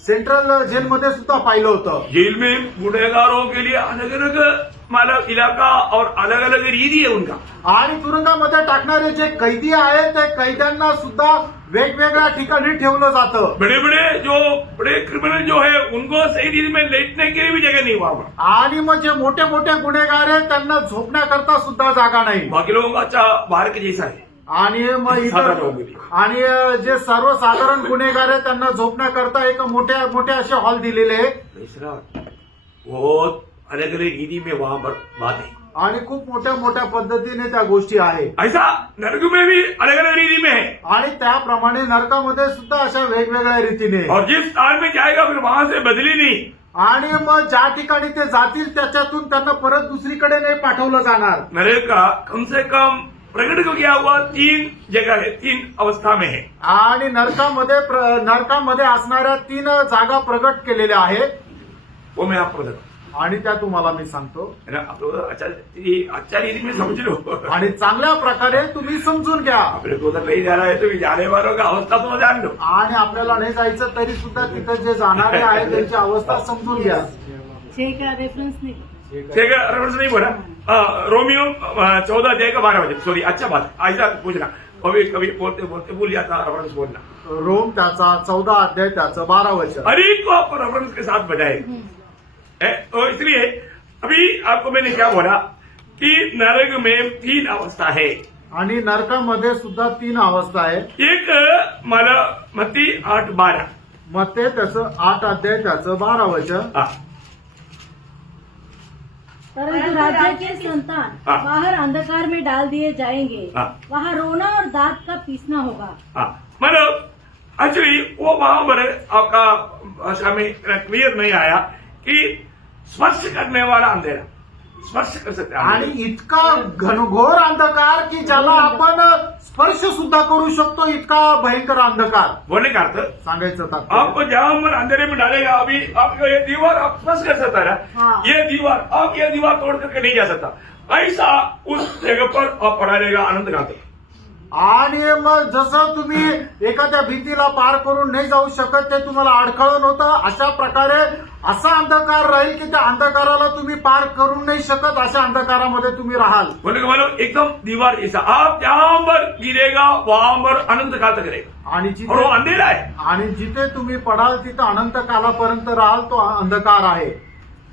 सेंट्रल जेलमध्ये सुद्धा पाहिलं होतं. जेल में गुनहगारों के लिए अलग अलग मतलब इलाका और अलग अलग रीति है उनका। आणि तुरुंगामध्ये टाकणारे जे कैदी आहेत ते कैद्यांना सुद्धा वेगवेगळ्या ठिकाणी ठेवलं जातं. बड़े बड़े क्रिमिनल जो है उनको सही रीति में लेटने के लिए भी जगह नहीं वहां पर। आणि मग जे मोठे मोठे गुन्हेगार आहेत त्यांना झोपण्याकरता सुद्धा जागा नाही. बाकी लोगों का अच्छा बाहर के जैसा है। आणि मग इतर आणि जे सर्वसाधारण गुन्हेगार आहेत त्यांना झोपण्याकरता एक मोठे असे हॉल दिलेले आहे. बहुत अलग अलग रीति में वहां पर बात है। आणि खूप मोठ्या पद्धतीने त्या गोष्टी आहे. ऐसा नरक में भी अलग अलग रीति में है। आणि त्याप्रमाणे नरकामध्ये सुद्धा अशा वेगवेगळ्या रीतीने. और जिस स्थान में जाएगा फिर वहां से बदली नहीं। आणि मग ज्या ठिकाणी ते जातील त्याच्यातून त्यांना परत दुसरीकडे नाही पाठवलं जाणार. नरक का कम से कम प्रकट को किया हुआ 3 जगह है, 3 अवस्था में है। आणि नरकामध्ये असणाऱ्या 3 जागा प्रगट केलेल्या आहेत. वो मैं आपको बताता आणि त्या तुम्हाला मी सांगतो. हूं। आप लोग अच्छा रीति में समझ लो। आणि चांगल्या प्रकारे तुम्ही समजून घ्या. अपने को उधर नहीं जाना है तो जाने वालों का अवस्था तो जान लो। आणि आपल्याला नाही जायचं तरी सुद्धा तिथं जे जाणारे आहेत त्यांची अवस्था समजून घ्या. 6 का रेफरेंस नहीं. रेफरेंस नहीं बोला। रोमियो 14 अध्याय का 12 वचन। सॉरी, अच्छा बात है, ऐसा पूछना। कभी कभी बोलते बोलते भूल जाता रेफरेंस बोलना। रोम त्याचा 14 अध्याय त्याचं 12 वचन. हर एक को आपको रेफरेंस के साथ बताए। तो इसलिए अभी आपको मैंने क्या बोला कि नरक में 3 अवस्था है। आणि नरकामध्ये सुद्धा 3 अवस्था आहे. एक मला मत्ती 8:12 मग ते त्याचं 8 अध्याय त्याचं 12 वचन. परंतु राज्य के संतान हाँ। बाहर अंधकार में डाल दिए जाएंगे. हाँ। वहाँ रोना और दांत का पीसना होगा. मतलब एक्चुअली वो वहां पर आपका भाषा में क्लियर नहीं आया कि स्पर्श करने वाला अंधेरा, स्पर्श कर सकते हैं। आणि इतका घनघोर अंधकार की ज्याला आपण स्पर्श सुद्धा करू शकतो इतका भयंकर अंधकार. बोलने का अर्थ सांगायचं तात्पर्य. आपको जहां पर अंधेरे में डालेगा, अभी आपको ये दीवार आप स्पर्श कर सकता है। हाँ। ये दीवार आप ये दीवार तोड़ करके नहीं जा सकता। ऐसा उस जगह पर आप पड़ा रहेगा अनंत काल तक। आणि मग जसं तुम्ही एखाद्या भीतीला पार करून नाही जाऊ शकत ते तुम्हाला अडखळण होतं अशा प्रकारे असा अंधकार राहील की त्या अंधकाराला तुम्ही पार करू नाही शकत. अशा अंधकारामध्ये तुम्ही राहाल. बोलने का मतलब एकदम दीवार जैसा आप जहां पर गिरेगा वहां पर अनंत काल तक रहेगा। आणि और वो जिथे अंधेरा है। आणि जिथे तुम्ही पडाल तिथं अनंत कालापर्यंत राहाल तो अंधकार आहे.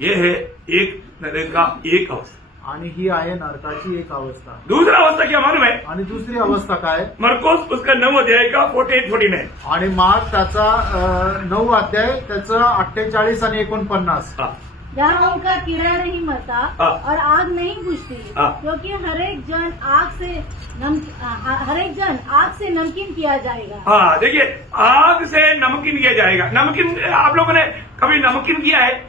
ये है एक नरक का एक अवस्था। आणि ही आहे नरकाची एक अवस्था. दूसरा अवस्था क्या मालूम है? आणि दुसरी अवस्था काय? मरकोस उसका 9 अध्याय का 48-49। आणि मार्क त्याचा 9 अध्याय त्याचं 48 आणि 49. जहाँ उनका कीड़ा नहीं मरता हाँ। और आग नहीं बुझती, हाँ। क्योंकि हर एक जन आग से नमकीन किया जाएगा. हाँ, देखिए आग से नमकीन किया जाएगा। नमकीन आप लोगों ने कभी नमकीन किया है?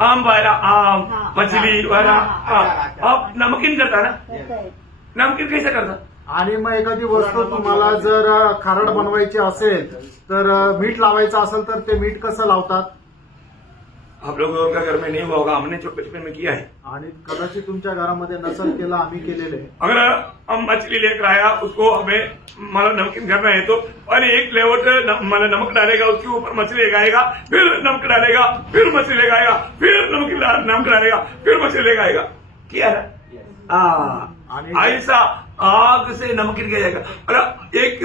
आम वाला आम, हाँ। मछली वाला। हाँ। आप नमकीन करता ना? करता है. नमकीन कैसे करता? आणि मग एखादी वस्तू तुम्हाला जर खारड बनवायची असेल तर मीठ लावायचं असेल तर ते मीठ कसं लावतात? आप लोगों का घर में नहीं हुआ होगा, हमने बचपन में किया है। आणि कदाचित तुमच्या घरामध्ये नसेल केलं, आम्ही केलेले आहे. अगर हम मछली लेकर आया, उसको हमें मतलब नमकीन करना है तो पहले एक लेवट मतलब नमक डालेगा, उसके ऊपर मछली लगाएगा, फिर नमक डालेगा, फिर मछली लगाएगा, फिर नमक डालेगा, फिर मछली लगाएगा, किया ना? ऐसा आग से नमकीन किया जाएगा। और एक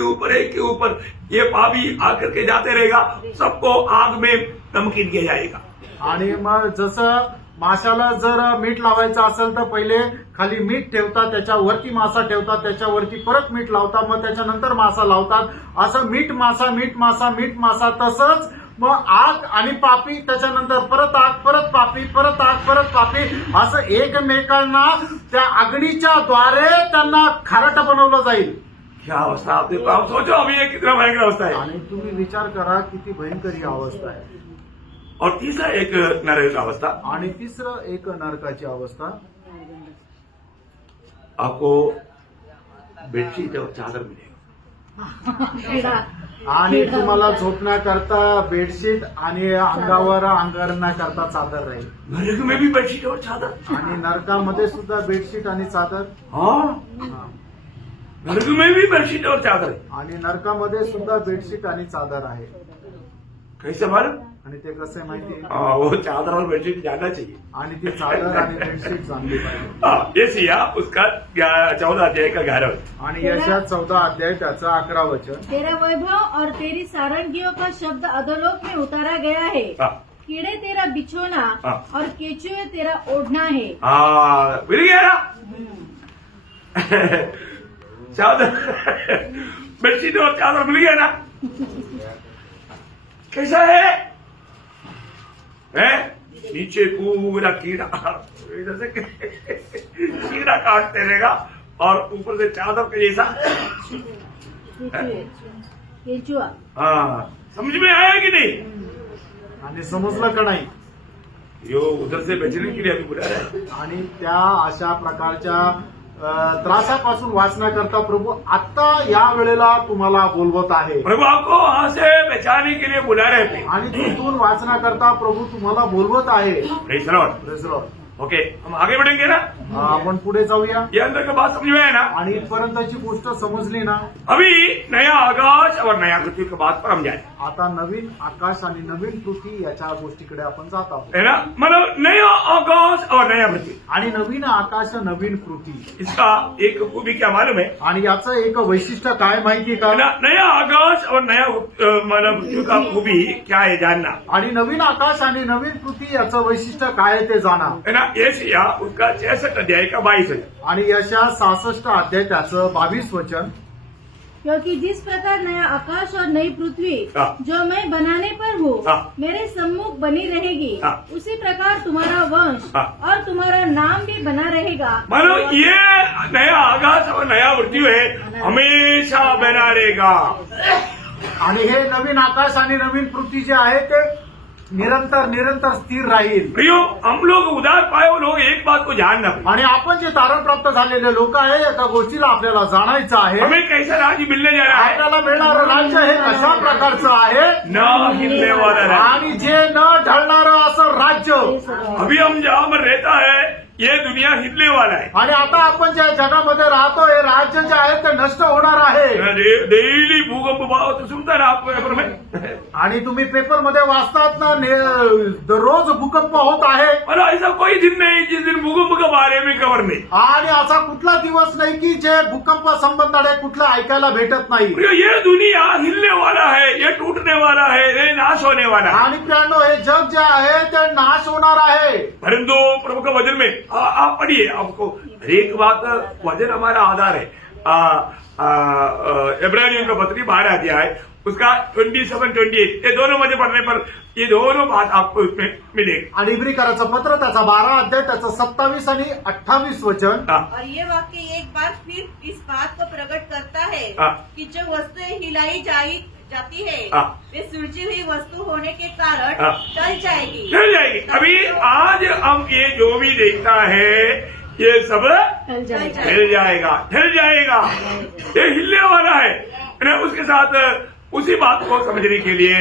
के ऊपर ये पापी आकर के जाते रहेगा, सबको आग में नमकीन किया जाएगा। आणि मग जसं माशाला जर मीठ लावायचं असेल तर पहिले खाली मीठ ठेवतात, त्याच्यावरती मासा ठेवतात, त्याच्यावरती परत मीठ लावतात, मग त्याच्यानंतर मासा लावतात. असं मीठ मासा मीठ मासा मीठ मासा, तसंच मग आग आणि पापी, त्याच्यानंतर परत आग, परत पापी, परत आग, परत पापी, असं एकमेकांना त्या अग्नीच्या द्वारे त्यांना खारट बनवलं जाईल. क्या अवस्था आप सोचो अभी ये कितना भयंकर अवस्था है। आणि तुम्ही विचार करा किती भयंकर ही अवस्था आहे. और तीसरा एक नरक अवस्था, आणि तिसरं एक नरकाची अवस्था. आपको बेडशीट और चादर मिलेगा। आणि तुम्हाला झोपण्याकरता बेडशीट आणि अंगावर अंगरण्याकरता चादर राहील. नरक में भी बेडशीट और चादर, आणि नरकामध्ये सुद्धा बेडशीट आणि चादर. हाँ नरक में भी बेडशीट और चादर, आणि नरकामध्ये सुद्धा बेडशीट आणि चादर आहे. कैसे मालूम? आणि ते कसं आहे माहितीये? वो चादर और बेडशीट जाना चाहिए। आणि ती चादर आणि बेडशीट चांगली पाहिजे. ये सिया उसका 14 अध्याय का 11। आणि यशा 14 अध्याय त्याचं 11 वचन. तेरा वैभव और तेरी सारंगियों का शब्द अधोलोक में उतारा गया है। कीड़े तेरा बिछोना और केचुए तेरा ओढ़ना है। मिल गया ना चादर बेडशीट और चादर मिल गया ना। कैसा है? नीचे पूरा कीड़ा, इधर से कीड़ा काटते रहेगा और ऊपर से चादर के जैसा। केचुआ। हाँ समझ में आया कि नहीं? आणि समजलं का नाही? यो उधर से बचने के लिए अभी बुला रहा है। आणि त्या अशा प्रकारच्या त्रासापासून वाचण्याकरता प्रभू आता या वेळेला तुम्हाला बोलवत आहे. प्रभु आपको वहां से बचाने के लिए बुला रहे थे। आणि तिथून वाचण्याकरता प्रभू तुम्हाला बोलवत आहे. Praise the lord. Praise the lord. Okay हम आगे बढ़ेंगे ना। आपण पुढे जाऊया. ये अंदर का बात समझ में आया ना? आणि इथपर्यंतची गोष्ट समजली ना? अभी नया आकाश और नया पृथ्वी के बात पर हम जाए, आता नवीन आकाश आणि नवीन पृथ्वी याच्या गोष्टीकडे आपण जात आहोत. है ना? मतलब नया आकाश और नया पृथ्वी, आणि नवीन आकाश नवीन पृथ्वी, इसका एक खूबी क्या मालूम है? आणि याचं एक वैशिष्ट्य काय माहिती का? है ना? नया आकाश और नया मतलब पृथ्वी का खूबी क्या है जानना, आणि नवीन आकाश आणि नवीन पृथ्वी याचं वैशिष्ट्य काय आहे ते जाणा. है ना? एशिया उसका 66 अध्याय का 22 है। आणि यशा 66 अध्याय त्याचं 22 वचन. क्योंकि जिस प्रकार नया आकाश और नई पृथ्वी जो मैं बनाने पर हूँ मेरे सम्मुख बनी रहेगी, उसी प्रकार तुम्हारा वंश और तुम्हारा नाम भी बना रहेगा। मानो ये नया आकाश और नया पृथ्वी है हमेशा बना रहेगा। आणि हे नवीन आकाश आणि नवीन पृथ्वी जे आहे ते निरंतर निरंतर स्थिर राहील. प्रियो हम लोग उदार पाए हुए लोग एक बात को जानना, आणि आपण जे तारण प्राप्त झालेले लोक आहे एका गोष्टीला आपल्याला जाणायचं आहे. हमें कैसा राज्य मिलने जा रहा है? आपल्याला मिळणारं राज्य हे कशा प्रकारचं आहे? न हिलने वाला राज्य। आणि जे न ढळणारं असं राज्य. अभी हम जहाँ पर रहता है ये दुनिया हिलने वाला है। आणि आता आपण ज्या जगामध्ये राहतो हे राज्य जे आहे ते नष्ट होणार आहे. डेली भूकंप भाव तो सुनता ना आपको पेपर में? आणि तुम्ही पेपरमध्ये वाचतात ना, दररोज भूकंप होत आहे. और ऐसा कोई दिन नहीं जिस दिन भूकंप के बारे में खबर नहीं। आणि असा कुठला दिवस नाही की जे भूकंप संबंधाने कुठलं ऐकायला भेटत नाही. ये दुनिया हिलने वाला है, ये टूटने वाला है, ये नाश होने वाला है। आणि प्यानो हे जग जे आहे ते नाश होणार आहे. परंतु प्रभु के वचन में आप पढ़िए, आपको हर एक बात वचन हमारा आधार है। इब्रानियों का पत्री 12 अध्याय उसका 27-28 ये दोनों वचन पढ़ने पर ये दोनों बात आपको उसमें मिलेगी. आणि इब्रिकराचं पत्र त्याचा 12 अध्याय त्याचं 27 आणि 28 वचन. और ये वाक्य एक बार फिर इस बात को प्रकट करता है कि जो वस्तुएं हिलाई जाती है वे सुलझी हुई वस्तु होने के कारण टल जाएगी। अभी आज हम ये जो भी देखता है ये सब हिल जाएगा, ये हिलने वाला है। उसके साथ उसी बात को समझने के लिए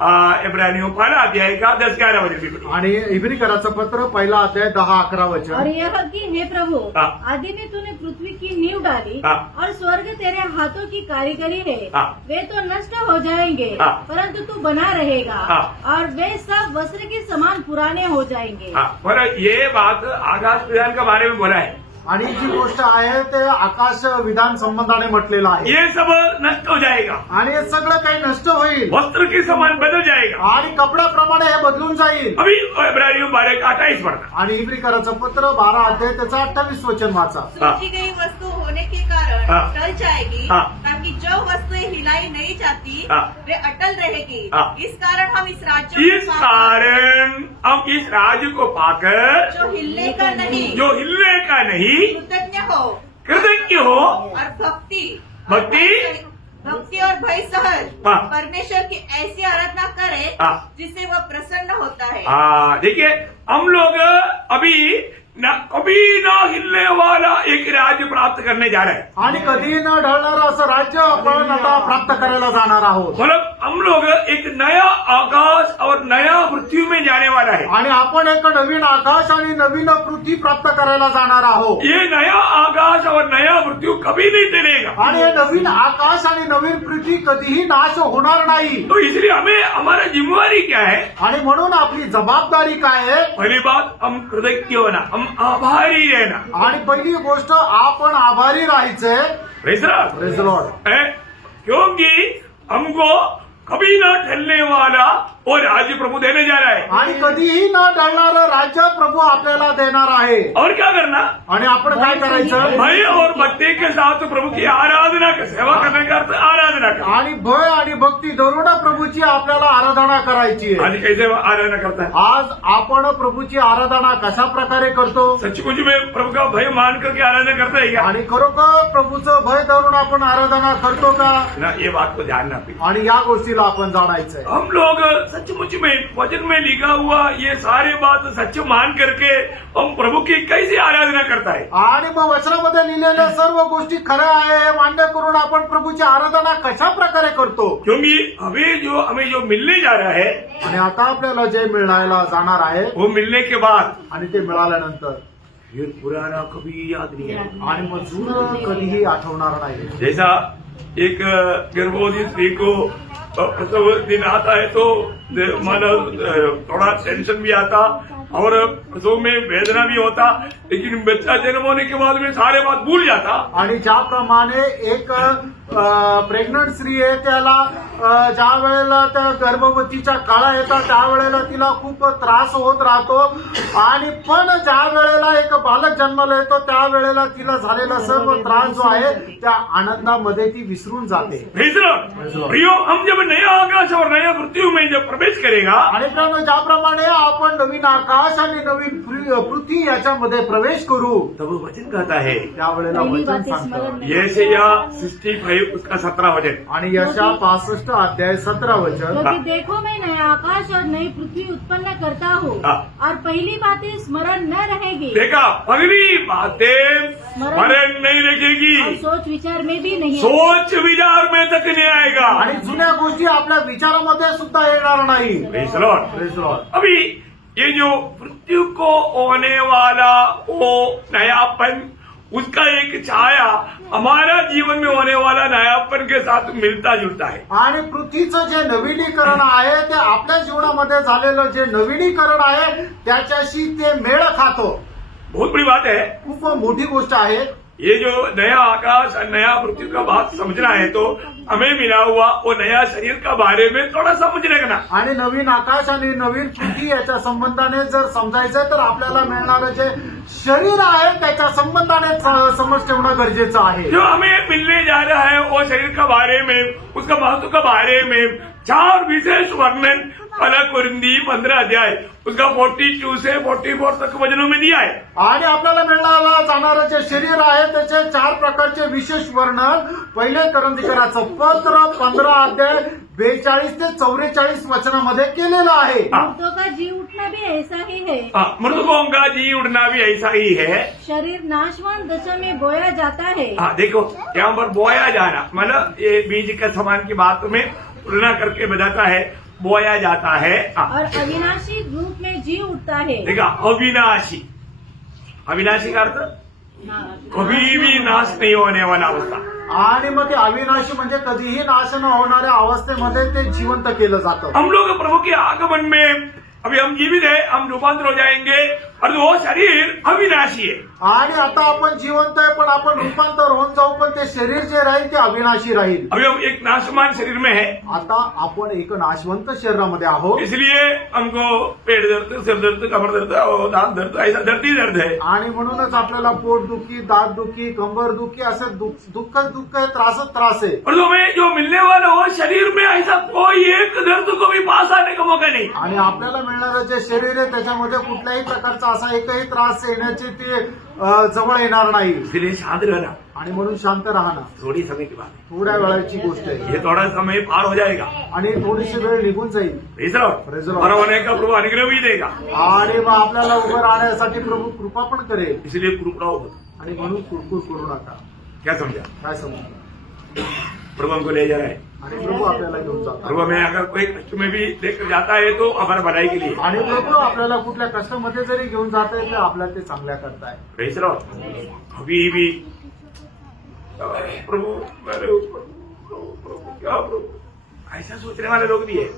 इब्रानियों पहला अध्याय का 10-11 वचन भी पढ़िए। आणि इब्रिकराचं पत्र पहिला अध्याय 10-11 और वचन। यह कि हे प्रभु, हाँ। आदि में तूने पृथ्वी की नींव डाली हाँ। और स्वर्ग तेरे हाथों की कारीगरी है। हाँ। वे तो नष्ट हो जाएंगे, हाँ। परंतु तू बना रहेगा, हाँ। और वे सब वस्त्र के समान पुराने हो जाएंगे। बरं, ये बात आकाश विधान के बारे में बोला है। आणि जी गोष्ट आहे ते आकाश विधान संबंधाने म्हटलेलं आहे। ये सब नष्ट हो जाएगा, आणि हे सगळं काही नष्ट होईल वस्त्र के समान बदल जाएगा। आणि कपड्याप्रमाणे हे बदलून जाईल। अभी इब्रानियों 12:28 पढ़ना। आणि इब्रिकराचं पत्र 12 अध्याय त्याचा 28 वचन वाचा। सूची गई वस्तु होने के कारण हाँ। टल जाएगी, हाँ। ताकि जो वस्तुएं हिलाई नहीं जाती हाँ। वे अटल रहेगी। हाँ। इस कारण हम इस राज्य इस कारण हम इस राज्य को पाकर जो हिलने का नहीं, जो हिलने का नहीं, कृतज्ञ हो कृतज्ञ हो और भक्ति और भय सहज हाँ। परमेश्वर की ऐसी आराधना करे हाँ। जिससे वह प्रसन्न होता है। देखिए, हम लोग अभी कभी न हिलने वाला एक राज्य प्राप्त करने जा रहे हैं। आणि कधी न ढळणारं असं राज्य आपण आता प्राप्त करायला जाणार आहोत। मतलब हम लोग एक नया आकाश और नया पृथ्वी में जाने वाला है। आणि आपण एक नवीन आकाश आणि नवीन पृथ्वी प्राप्त करायला जाणार आहोत। ये नया आकाश और नया पृथ्वी कभी नहीं टलेगा। आणि हे नवीन आकाश आणि नवीन पृथ्वी कधीही नाश होणार नाही। तो इसलिए हमें हमारा जिम्मेवारी क्या है? आणि म्हणून आपली जबाबदारी काय आहे? पहली बात, हम कृतज्ञ होना, हम आभारी रहना। आणि पहिली गोष्ट आपण आभारी राहायचंय। Praise the Lord. Praise the Lord. क्योंकि हमको कभी न ठहरने वाला वो राज्य प्रभु देने जा रहा है। आणि कधीही न ढळणारं राज्य प्रभू आपल्याला देणार आहे। और क्या करना? आणि आपण काय करायचं? भय और भक्ति के साथ प्रभु की आराधना कर, सेवा करने का अर्थ आराधना कर। आणि भय आणि भक्ती धरून प्रभूची आपल्याला आराधना करायची आहे। आज कैसे आराधना करता है? आज आपण प्रभूची आराधना कशा प्रकारे करतो? सचमुच में प्रभु का भय मान करके आराधना करता है क्या? आणि खरोखर प्रभूचं भय धरून आपण आराधना करतो का? ना, ये बात को ध्यान रखना। आणि या गोष्टीला आपण जाणायचंय। हम लोग सचमुच में वचन में लिखा हुआ ये सारे बात सच मान करके हम प्रभु की कैसे आराधना करता है? आणि मग वचनामध्ये लिहिलेल्या सर्व गोष्टी खऱ्या आहे हे मान्य करून आपण प्रभूची आराधना कशा प्रकारे करतो? क्योंकि हमें जो मिलने जा रहा है, आणि आता आपल्याला जे मिळायला जाणार आहे वो मिलने के बाद आणि ते मिळाल्यानंतर फिर पुराना कभी याद नहीं आएगा। आणि मग जुनं कधीही आठवणार नाही। जैसा एक गर्भवती स्त्री को प्रसव दिन आता है तो मानो थोड़ा टेंशन भी आता और प्रसव में वेदना भी होता, लेकिन बच्चा जन्म होने के बाद में सारे बात भूल जाता। आणि ज्याप्रमाणे एक प्रेग्नंट स्त्री आहे त्याला ज्या वेळेला त्या गर्भवतीच्या काळा येतात त्यावेळेला तिला खूप त्रास होत राहतो, आणि पण ज्या वेळेला एक बालक जन्माला येतो त्यावेळेला तिला झालेला सर्व त्रास जो आहे त्या आनंदामध्ये ती विसरून जाते। प्रियो, हम जब नया आकाश और नया पृथ्वी में जब प्रवेश करेगा, आणि ज्याप्रमाणे आपण नवीन आकाश आणि नवीन पृथ्वी याच्यामध्ये प्रवेश करू तब वचन कहता है, त्यावेळेला पहिली वचन बात स्मरण सांगतं। में यशाया 65 उसका 17 वचन। आणि यशा 65 अध्याय 17 वचन। क्योंकि देखो मैं नया आकाश और नई पृथ्वी उत्पन्न करता हूँ, हाँ। और पहली बातें स्मरण न रहेगी, देखा, पगली बातें स्मरण नहीं और रखेगी, सोच विचार में भी नहीं। सोच विचार में तक नहीं आएगा। आणि जुन्या गोष्टी आपल्या विचारामध्ये सुद्धा येणार नाही। Praise the Lord. Praise the Lord. अभी ये जो मृत्यु को होने वाला वो नयापन, उसका एक छाया हमारा जीवन में होने वाला नयापन के साथ मिलता जुलता है। आणि पृथ्वीचं जे नवीनीकरण आहे ते आपल्या जीवनामध्ये झालेलं जे नवीनीकरण आहे त्याच्याशी ते मेळ खातो। बहुत बड़ी बात है। खूप मोठी गोष्ट आहे। ये जो नया आकाश और नया पृथ्वी का बात समझना है तो हमें मिला हुआ वो नया शरीर का बारे में थोड़ा समझने का ना। आणि नवीन आकाश आणि नवीन पृथ्वी याच्या संबंधाने जर समजायचं तर आपल्याला मिळणारं जे शरीर आहे त्याच्या संबंधाने समज ठेवणं गरजेचं आहे। जो हमें मिलने जा रहा है वो शरीर का बारे में, उसका महत्व का बारे में 4 विशेष वर्णन अलग कुरिंदी 15 अध्याय उसका 42 से 44 तक वचनों में दिया है। आणि आपल्याला मिळणारा जाणारं जे शरीर आहे त्याचे 4 प्रकारचे विशेष वर्णन पहिले करंदीकराचं पत्र 15 अध्याय 42 ते 44 वचनामध्ये केलेलं आहे। मृतों का जी उठना भी ऐसा ही है। मृतकों का जी उड़ना भी ऐसा ही है। शरीर नाशवान दशा में बोया जाता है। देखो यहाँ पर बोया जाना मतलब ये बीज के समान की बात में तुलना करके बताता है। बोया जाता है। और अविनाशी रूप में जी उठता है। देखा, अविनाशी, अविनाशी का अर्थ कभी भी नाश नहीं होने वाला अवस्था। आणि मग ते अविनाशी म्हणजे कधीही नाश न होणाऱ्या अवस्थेमध्ये ते जिवंत केलं जातं। हम लोग प्रभु के आगमन में अभी हम जीवित है, हम रूपांतर हो जाएंगे और वो शरीर अविनाशी है। आणि आता आपण जिवंत आहे पण आपण रूपांतर होऊन जाऊ, पण ते शरीर जे राहील ते अविनाशी राहील। अभी हम एक नाशमान शरीर में है, आता आपण एक नाशवंत शरीरामध्ये आहोत, इसलिए हमको पेट दर्द, सिर दर्द, कमर दर्द और दांत दर्द, ऐसा दर्दी दर्द है। आणि म्हणूनच आपल्याला पोट दुखी, दात दुखी, कंबर दुखी असे दुःख आहे, त्रासच त्रास आहे। और हमें जो मिलने वाला वो शरीर में ऐसा कोई एक दर्द को भी पास आने का मौका नहीं। आणि आपल्याला मिळणारं जे शरीर आहे त्याच्यामध्ये कुठल्याही प्रकारचा असा एकही त्रास येण्याची ते जवळ येणार नाही। इसलिए शांत रहना, आणि म्हणून शांत राहणं थोड़ी समय की बात है, थोड्या वेळाची गोष्ट आहे, ये थोड़ा समय पार हो जाएगा। आणि थोडीशी वेळ निघून जाईल Praise the Lord. Praise the Lord. और होने का प्रभु अनुग्रह भी देगा, आणि मग आपल्याला उभं राहण्यासाठी प्रभू कृपा पण करेल। इसलिए कुरकुराओ मत। आणि म्हणून कुरकुर करू नका। क्या समझा? काय समजलं? प्रभु हमको ले जा रहा है। आणि प्रभू आपल्याला घेऊन जातात, प्रभु हमें अगर कोई कष्ट में भी लेकर जाता है तो हमारे भलाई के लिए। आणि प्रभू आपल्याला कुठल्या कष्टामध्ये जरी घेऊन जात आहे ते आपल्याला ते चांगल्या करताय। Praise the Lord. अभी भी प्रभु मेरे ऊपर, प्रभु क्या प्रभु, ऐसा सोचने वाले लोग भी है।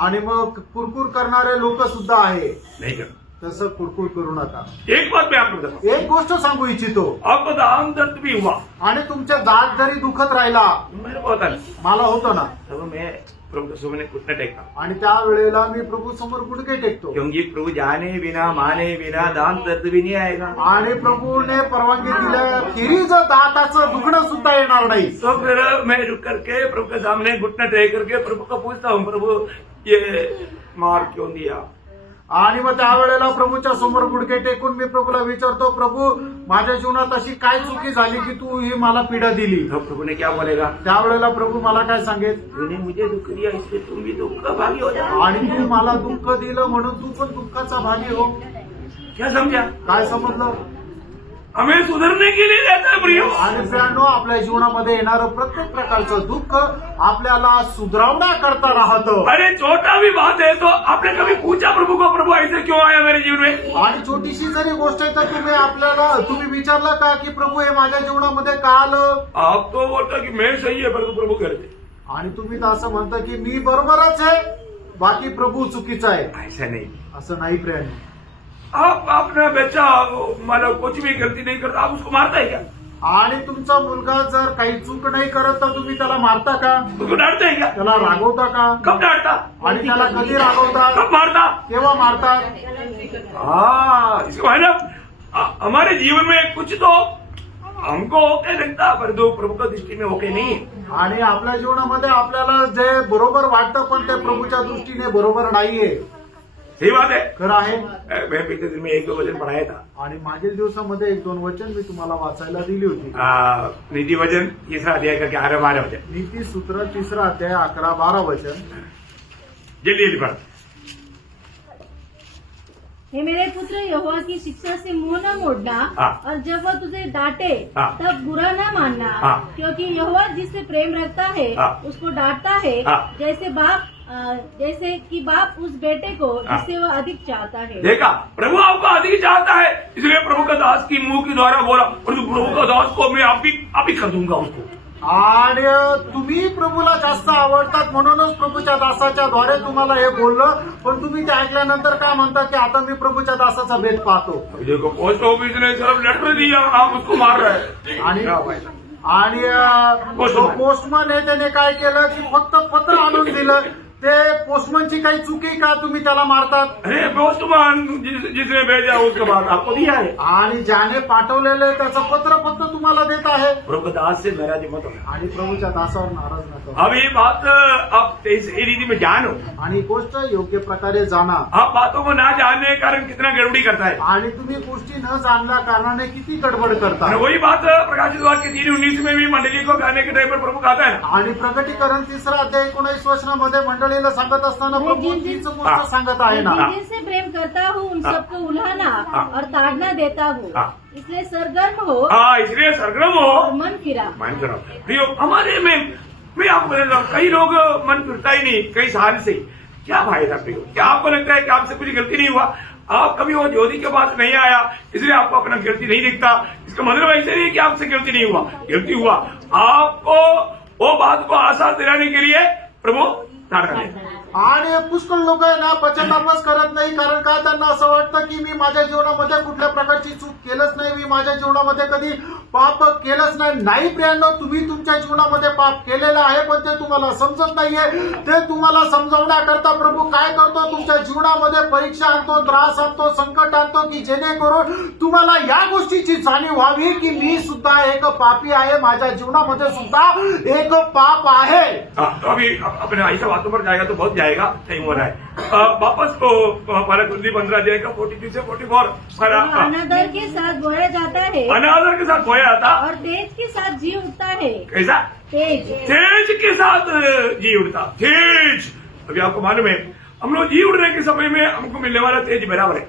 आणि मग कुरकुर करणारे लोक सुद्धा आहे, नहीं करना। तसं कुरकुर करू नका। एक बात मैं आपको बताऊं, एक गोष्ट सांगू इच्छितो, आपको दाम दर्द भी हुआ, आणि तुमच्या दात जरी दुखत राहिला, मेरे को होता नहीं, मला होतं ना, तब मैं प्रभु के सुमने घुटने टेकता, आणि त्यावेळेला मी प्रभू समोर गुडघे टेकतो, क्योंकि प्रभु जाने बिना माने बिना दाम दर्द भी नहीं आएगा। आणि प्रभूने परवानगी दिल्याखेरीज दाताचं दुखणं सुद्धा येणार नाही। तो फिर मैं रुक करके प्रभु के सामने घुटने टेक करके प्रभु को पूछता हूँ, प्रभु ये मार क्यों दिया? आणि मग त्यावेळेला प्रभूच्या समोर गुडघे टेकून मी प्रभूला विचारतो, प्रभू माझ्या जीवनात अशी काय चुकी झाली की तू ही मला पीडा दिली? तो प्रभु ने क्या बोलेगा? त्यावेळेला प्रभू मला काय सांगेल, तूने मुझे दुख दिया इसलिए तुम भी दुख का भागी हो जाओ। आणि तू मला दुःख दिलं म्हणून तू पण दुःखाचा भागी हो। क्या समझा? काय समजलं? हमें सुधरने के लिए रहता है प्रियो। आणि मित्रांनो, आपल्या जीवनामध्ये येणारं प्रत्येक प्रकारचं दुःख आपल्याला सुधारवण्याकरता राहतं। अरे छोटा भी बात है तो आपने कभी पूछा प्रभु को, प्रभु ऐसे क्यों आया मेरे जीवन में? आणि छोटीशी जरी गोष्ट आहे तर तुम्ही विचारलं का की प्रभु हे माझ्या जीवनामध्ये का आलं? आप तो बोलता कि मैं सही है परंतु प्रभु करते, आणि तुम्ही तर असं म्हणता की मी बरोबरच आहे, बाकी प्रभू चुकीचा आहे। ऐसा नहीं। असं नाही प्रिय। आप अपना बच्चा मतलब कुछ भी गलती नहीं करता, आप उसको मारता है क्या? आणि तुमचा मुलगा जर काही चूक नाही करत तर तुम्ही त्याला मारता का? उसको डांटते हैं क्या? त्याला रागवता का? कब डांटता? आणि त्याला कधी रागवता? कब मारता? केव्हा मारतात? इसको है ना, हमारे जीवन में कुछ तो हमको ओके लगता परंतु प्रभु का दृष्टि में ओके नहीं है। आणि आपल्या जीवनामध्ये आपल्याला जे बरोबर वाटतं पण ते प्रभूच्या दृष्टीने बरोबर नाहीये। सही बात है। खरं आहे। मैं पिछले दिन में एक दो वचन पढ़ाया था, आणि मागील दिवसामध्ये 1-2 वचन मी तुम्हाला वाचायला दिली होती। नीति वचन 3 अध्याय का 11-12 वचन, नीती सूत्र 3 अध्याय 11-12 वचन। जल्दी जल्दी पढ़। हे मेरे पुत्र, यहोवा की शिक्षा से मुंह न मोड़ना, हाँ। और जब वह तुझे डांटे हाँ। तब बुरा न मानना, हाँ। क्योंकि यहोवा जिससे प्रेम रखता है हाँ। उसको डांटता है, हाँ। जैसे कि बाप उस बेटे को हाँ। जिससे वह अधिक चाहता है। देखा, प्रभु आपको अधिक चाहता है, इसलिए प्रभु का दास की मुंह के द्वारा बोला, परंतु प्रभु का दास को मैं आप ही कर दूंगा उसको। आणि तुम्ही प्रभूला जास्त आवडतात म्हणूनच प्रभूच्या दासाच्या द्वारे तुम्हाला हे बोललं, पण तुम्ही ते ऐकल्यानंतर काय म्हणता की आता मी प्रभूच्या दासाचा भेद पाहतो। अभी देखो, पोस्ट ऑफिस ने सिर्फ लेटर दिया, आप उसको मार रहे हैं। आणि जो पोस्टमन आहे त्याने काय केलं की फक्त पत्र आणून दिलं, ते पोस्टमनची काही चुकी का तुम्ही त्याला मारतात? अरे पोस्टमैन जिसने भेजा उसके बाद आपको दिया है, आणि ज्याने पाठवलेलं त्याचं पत्र फक्त तुम्हाला देत आहे। प्रभु का दास से नाराज मत होना। आणि प्रभूच्या दासावर नाराज नका। अब ये बात आप इस रीति में जानो, आणि गोष्ट योग्य प्रकारे जाणा। आप बातों को ना जानने के कारण कितना गड़बड़ी करता है। आणि तुम्ही गोष्टी न जाणल्या कारणाने किती गडबड करता। और वही बात प्रकाशित वाक्य 3:19 में भी मंडली को गाने के टाइम पर प्रभु कहता है, आणि प्रकटीकरण 3 अध्याय 19 वचनामध्ये मंडळीला सांगत असताना प्रभू तीच गोष्ट सांगत आहे ना, मैं जिनसे प्रेम करता हूँ उन सबको उल्हाना और ताड़ना देता हूँ, इसलिए सरगर्म हो इसलिए सरगर्म हो और मन फिरा। मन करो प्रियो। हमारे में मैं आपको बता रहा हूं, कई लोग मन फिरता ही नहीं कई साल से, क्या फायदा फिर? क्या आपको लगता है कि आपसे कुछ गलती नहीं हुआ? आप कभी वो ज्योति के पास नहीं आया इसलिए आपको अपना गलती नहीं दिखता। इसका मतलब ऐसे नहीं कि आपसे गलती नहीं हुआ, गलती हुआ। आपको वो बात को आसार दिलाने के लिए प्रभु तारण आहे. आणि पुष्कळ लोक आहे ना पश्चातापच करत नाही, कारण का त्यांना असं वाटतं की मी माझ्या जीवनामध्ये कुठल्या प्रकारची चूक केलंच नाही, मी माझ्या जीवनामध्ये कधी पाप केलंच नाही. नाही प्रियांनो, तुम्ही तुमच्या जीवनामध्ये पाप केलेलं आहे, पण ते तुम्हाला समजत नाहीये. ते तुम्हाला समजवण्याकरता प्रभू काय करतो, तुमच्या जीवनामध्ये परीक्षा आणतो, त्रास आणतो, संकट आणतो, की जेणेकरून तुम्हाला या गोष्टीची जाणीव व्हावी की मी सुद्धा एक पापी आहे, माझ्या जीवनामध्ये सुद्धा एक पाप आहे. तो अभी अपने ऐसा बातों पर जाएगा तो बहुत जाएगा, टाइम हो रहा है. वापस तो हमारा कुंडली 15 अध्याय का 42 से 44 अनादर के साथ बोया जाता है अनादर के साथ बोया था और तेज के साथ जी उठता है. कैसा? तेज तेज के साथ जी उड़ता, तेज. अभी आपको मालूम है हम लोग जी उड़ने के समय में हमको मिलने वाला तेज बराबर है.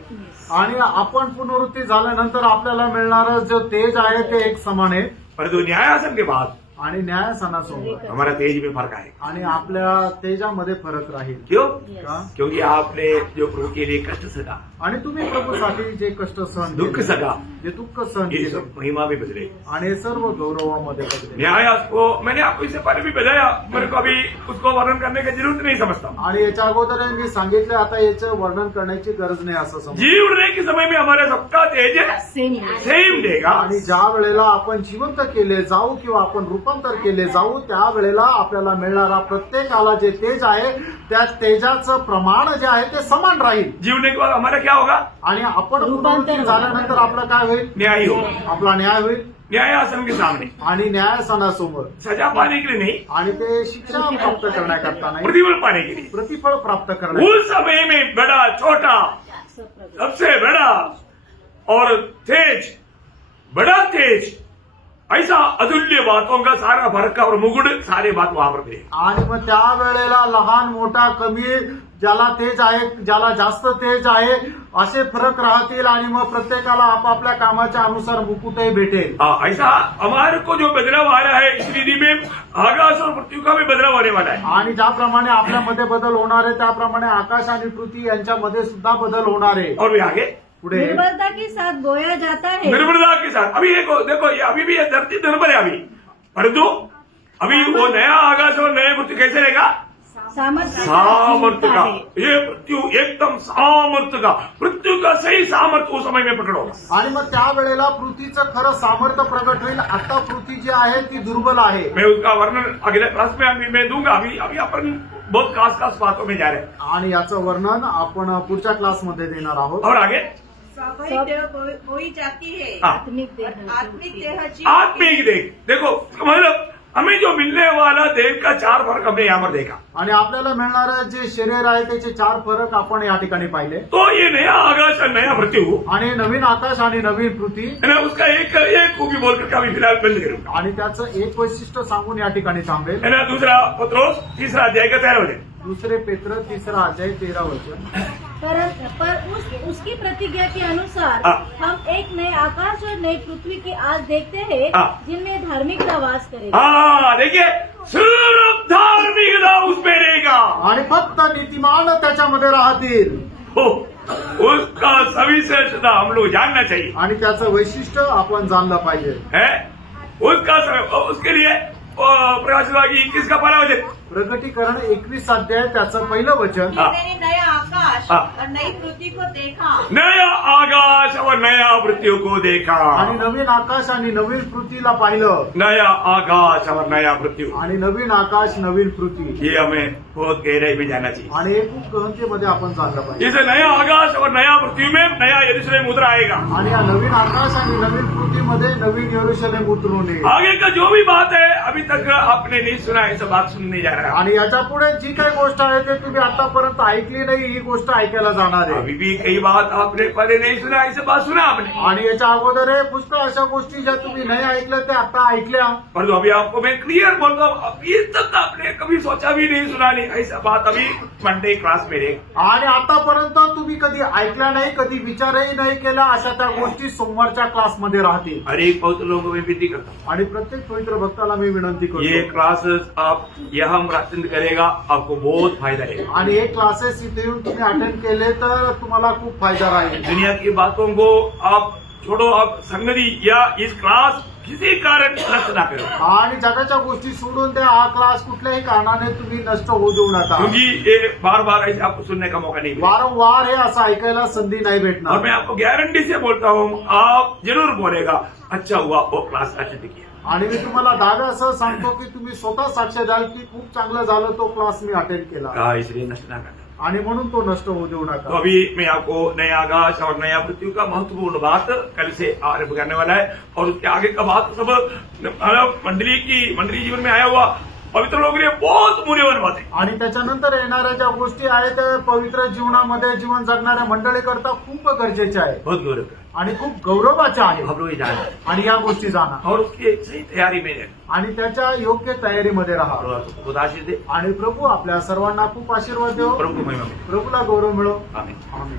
आणि आपण पुनरुत्ती झाल्यानंतर आपल्याला मिळणारं जो तेज आहे ते एक समान आहे. परंतु न्यायासन के बाद आणि न्यायासनासमोर हमारा तेज में फर्क आएगा. आणि आपल्या तेजामध्ये फरक राहील. क्यों? का? क्योंकि आपने जो प्रभु के लिए कष्ट सका, आणि तुम्ही प्रभूसाठी जे कष्ट सहन दुःख केले, सका, जे दुःख सहन ये केले सब महिमा में बदले. आणि हे सर्व गौरवामध्ये बदले. न्यायास को मैंने आपको इससे पहले भी बताया, मेरे को अभी उसको वर्णन करने की जरूरत नहीं समझता. आणि याच्या अगोदर मी सांगितलं, आता याचं वर्णन करण्याची गरज नाही असं समज. जी उड़ने के समय में हमारा सबका तेज सेम देगा. आणि ज्या वेळेला आपण जिवंत केले जाऊ किंवा आपण रूपांतर केले जाऊ, त्यावेळेला आपल्याला मिळणारा प्रत्येकाला जे तेज आहे त्या तेजाचं प्रमाण जे आहे ते समान राहील. जीवने के बाद हमारा क्या होगा? आणि आपण पुनरुत्थान झाल्यानंतर आपलं काय होईल? न्याय होगा. आपला न्याय होईल न्यायासन के सामने आणि न्यायासनासमोर. सजा पाने के लिए नहीं, आणि ते शिक्षा प्राप्त करण्याकरता नाही, प्रतिफल पाने के लिए. प्रतिफळ प्राप्त करण्या. उस समय में बड़ा छोटा सबसे बड़ा और तेज, बड़ा तेज, ऐसा अतुल्य बातों का सारा फर्क और मुकुट सारे बात वहां पर मिले. आणि मग त्या वेळेला लहान मोठा कमी, ज्याला तेज आहे ज्याला जास्त तेज आहे असे फरक राहतील. आणि मग प्रत्येकाला आपापल्या कामाच्या अनुसार मुकुटही भेटेल. ऐसा हमारे को जो बदलाव आ रहा है इस विधि में आकाश और पृथ्वी का भी बदलाव होने वाला है. आणि ज्याप्रमाणे आपल्यामध्ये बदल होणार आहे त्याप्रमाणे आकाश आणि पृथ्वी यांच्यामध्ये सुद्धा बदल होणार आहे. और भी आगे पुढे निर्बलता के साथ बोया जाता है. निर्मलता के साथ. अभी देखो ये अभी भी ये धरती निर्बल है अभी, परंतु अभी वो नया आकाश और नया पृथ्वी कैसे रहेगा? सामर्थ्य सामर्थ्य का. ये पृथ्वी एकदम सामर्थ्य का, पृथ्वी का सही सामर्थ्य उस समय में पकड़ो. आणि मग त्या वेळेला पृथ्वीचं खरं सामर्थ्य प्रगट होईल. आता पृथ्वी जी आहे ती दुर्बल आहे. मैं उसका वर्णन अगले क्लास में अभी मैं दूंगा. अभी अपन बहुत खास बातों में जा रहे हैं. आणि याचं वर्णन आपण पुढच्या क्लासमध्ये देणार आहोत. और आगे स्वाभाविक देह होई जाती है, आत्मिक देह. आत्मिक देह जीव आत्मिक देख. देखो मतलब हमें जो मिलने वाला देह का 4 फर्क हमने यहाँ पर देखा. आणि आपल्याला मिळणारं जे शरीर आहे त्याचे 4 फरक आपण या ठिकाणी पाहिले. तो ये नया आकाश और नया पृथ्वी आणि नवीन आकाश आणि नवीन पृथ्वी, है ना, उसका एक खूबी बोल करके अभी फिलहाल बंद करूंगा. आणि त्याचं एक वैशिष्ट्य सांगून या ठिकाणी थांबेल. है ना. दूसरा पत्रोस 3 अध्याय का 13 वचन. दुसरे पेत्र 3 अध्याय 13 वचन. पर उसकी प्रतिज्ञा के अनुसार हाँ. हम एक नए आकाश और नई पृथ्वी की आज देखते हैं हाँ. जिनमें धार्मिकता वास करेगी. हाँ देखिए, सिर्फ धार्मिकता उसमें रहेगा. आणि फक्त नीतिमान त्याच्यामध्ये राहतील. हो, उसका सविशेषता हम लोग जानना चाहिए. आणि त्याचं वैशिष्ट्य आपण जाणलं पाहिजे. है उसके लिए प्रकाशवागी 21 का 12 वचन. प्रगटीकरण 21 अध्याय त्याचं पहिलं वचन. हाँ. मैंने नया आकाश हाँ. और नई पृथ्वी को देखा. नया आकाश और नया पृथ्वी को देखा. आणि नवीन आकाश आणि नवीन पृथ्वीला पाहिलं. नया आकाश और नया पृथ्वी. आणि नवीन आकाश नवीन पृथ्वी. ये हमें बहुत गहराई में जाना चाहिए. आणि हे खूप गहनतेमध्ये आपण जाणलं पाहिजे. इस नया आकाश और नया पृथ्वी में नया यरूशलेम उतर आएगा. आणि या नवीन आकाश आणि नवीन पृथ्वीमध्ये नवीन यरूशलेम उतरून येईल. आगे का जो भी बात है अभी तक आपने नहीं सुना, ऐसा बात सुनने जा रहा है. आणि याच्या पुढे जी काही गोष्ट आहे ते तुम्ही आतापर्यंत ऐकली नाही, ही गोष्ट ऐकायला जाणार आहे. अभी भी कई बात आपने पहले नहीं सुना, ऐसा बात सुना आपने. आणि याच्या अगोदर हे पुष्कळ अशा गोष्टी ज्या तुम्ही नाही ऐकल्या त्या आता ऐकल्या. परंतु अभी आपको मैं क्लियर बोलता हूँ, अभी तक आपने कभी सोचा भी नहीं, सुना नहीं, ऐसा बात अभी मंडे क्लास में रहेगा. आणि आतापर्यंत तुम्ही कधी ऐकल्या नाही, कधी विचारही नाही केला, अशा त्या गोष्टी सोमवारच्या क्लासमध्ये राहतील. हर एक पवित्र लोगों को मैं विनती करता हूँ, आणि प्रत्येक पवित्र भक्ताला मी विनंती ये करतो, क्लासेस आप यहाँ अटेंड करेगा आपको बहुत फायदा है। आणि हे क्लासेस इथे येऊन तुम्ही अटेंड केले तर तुम्हाला खूप फायदा राहील। दुनिया की बातों को आप छोड़ो, आप संगति या इस क्लास किसी कारण नष्ट ना करो, आणि जगाच्या गोष्टी सोडून द्या। हा क्लास कुठल्याही कारणाने तुम्ही नष्ट होऊ देऊ नका, क्योंकि ये बार बार ऐसे आपको सुनने का मौका नहीं मिलेगा। वारंवार हे असं ऐकायला संधी नाही और भेटणार। मैं आपको गारंटी से बोलता हूँ, आप जरूर बोलेगा अच्छा हुआ वो क्लास अटेंड किया। आणि मी तुम्हाला दाव्यासह सांगतो की तुम्ही स्वतः साक्ष द्याल की खूप चांगलं झालं तो क्लास मी अटेंड केला, इसलिए नष्ट ना करना। आणि म्हणून तो नष्ट होऊ देऊ तो नका। अभी मैं आपको नया आकाश और नया पृथ्वी का महत्वपूर्ण बात कल से आरंभ करने वाला है, और उसके आगे का बात सब मंडली जीवन में आया हुआ पवित्र लोगों के लिए बहुत मूल्यवान बात है। आणि त्याच्यानंतर येणाऱ्या ज्या गोष्टी आहेत त्या पवित्र जीवनामध्ये जीवन जगणाऱ्या मंडळीकरता खूप गरजेच्या आहेत बहुत गौरव का आणि खूप गौरवाच्या आहेत, हम लोग ये जाने आणि या गोष्टी जाणा और उसकी एक सही तैयारी में रहें। आणि त्याच्या योग्य तयारीमध्ये राहा। और खुद आशीष दे, आणि प्रभू आपल्या सर्वांना खूप आशीर्वाद देव, प्रभु को महिमा मिले। प्रभूला गौरव मिळो। आमीन। आमीन।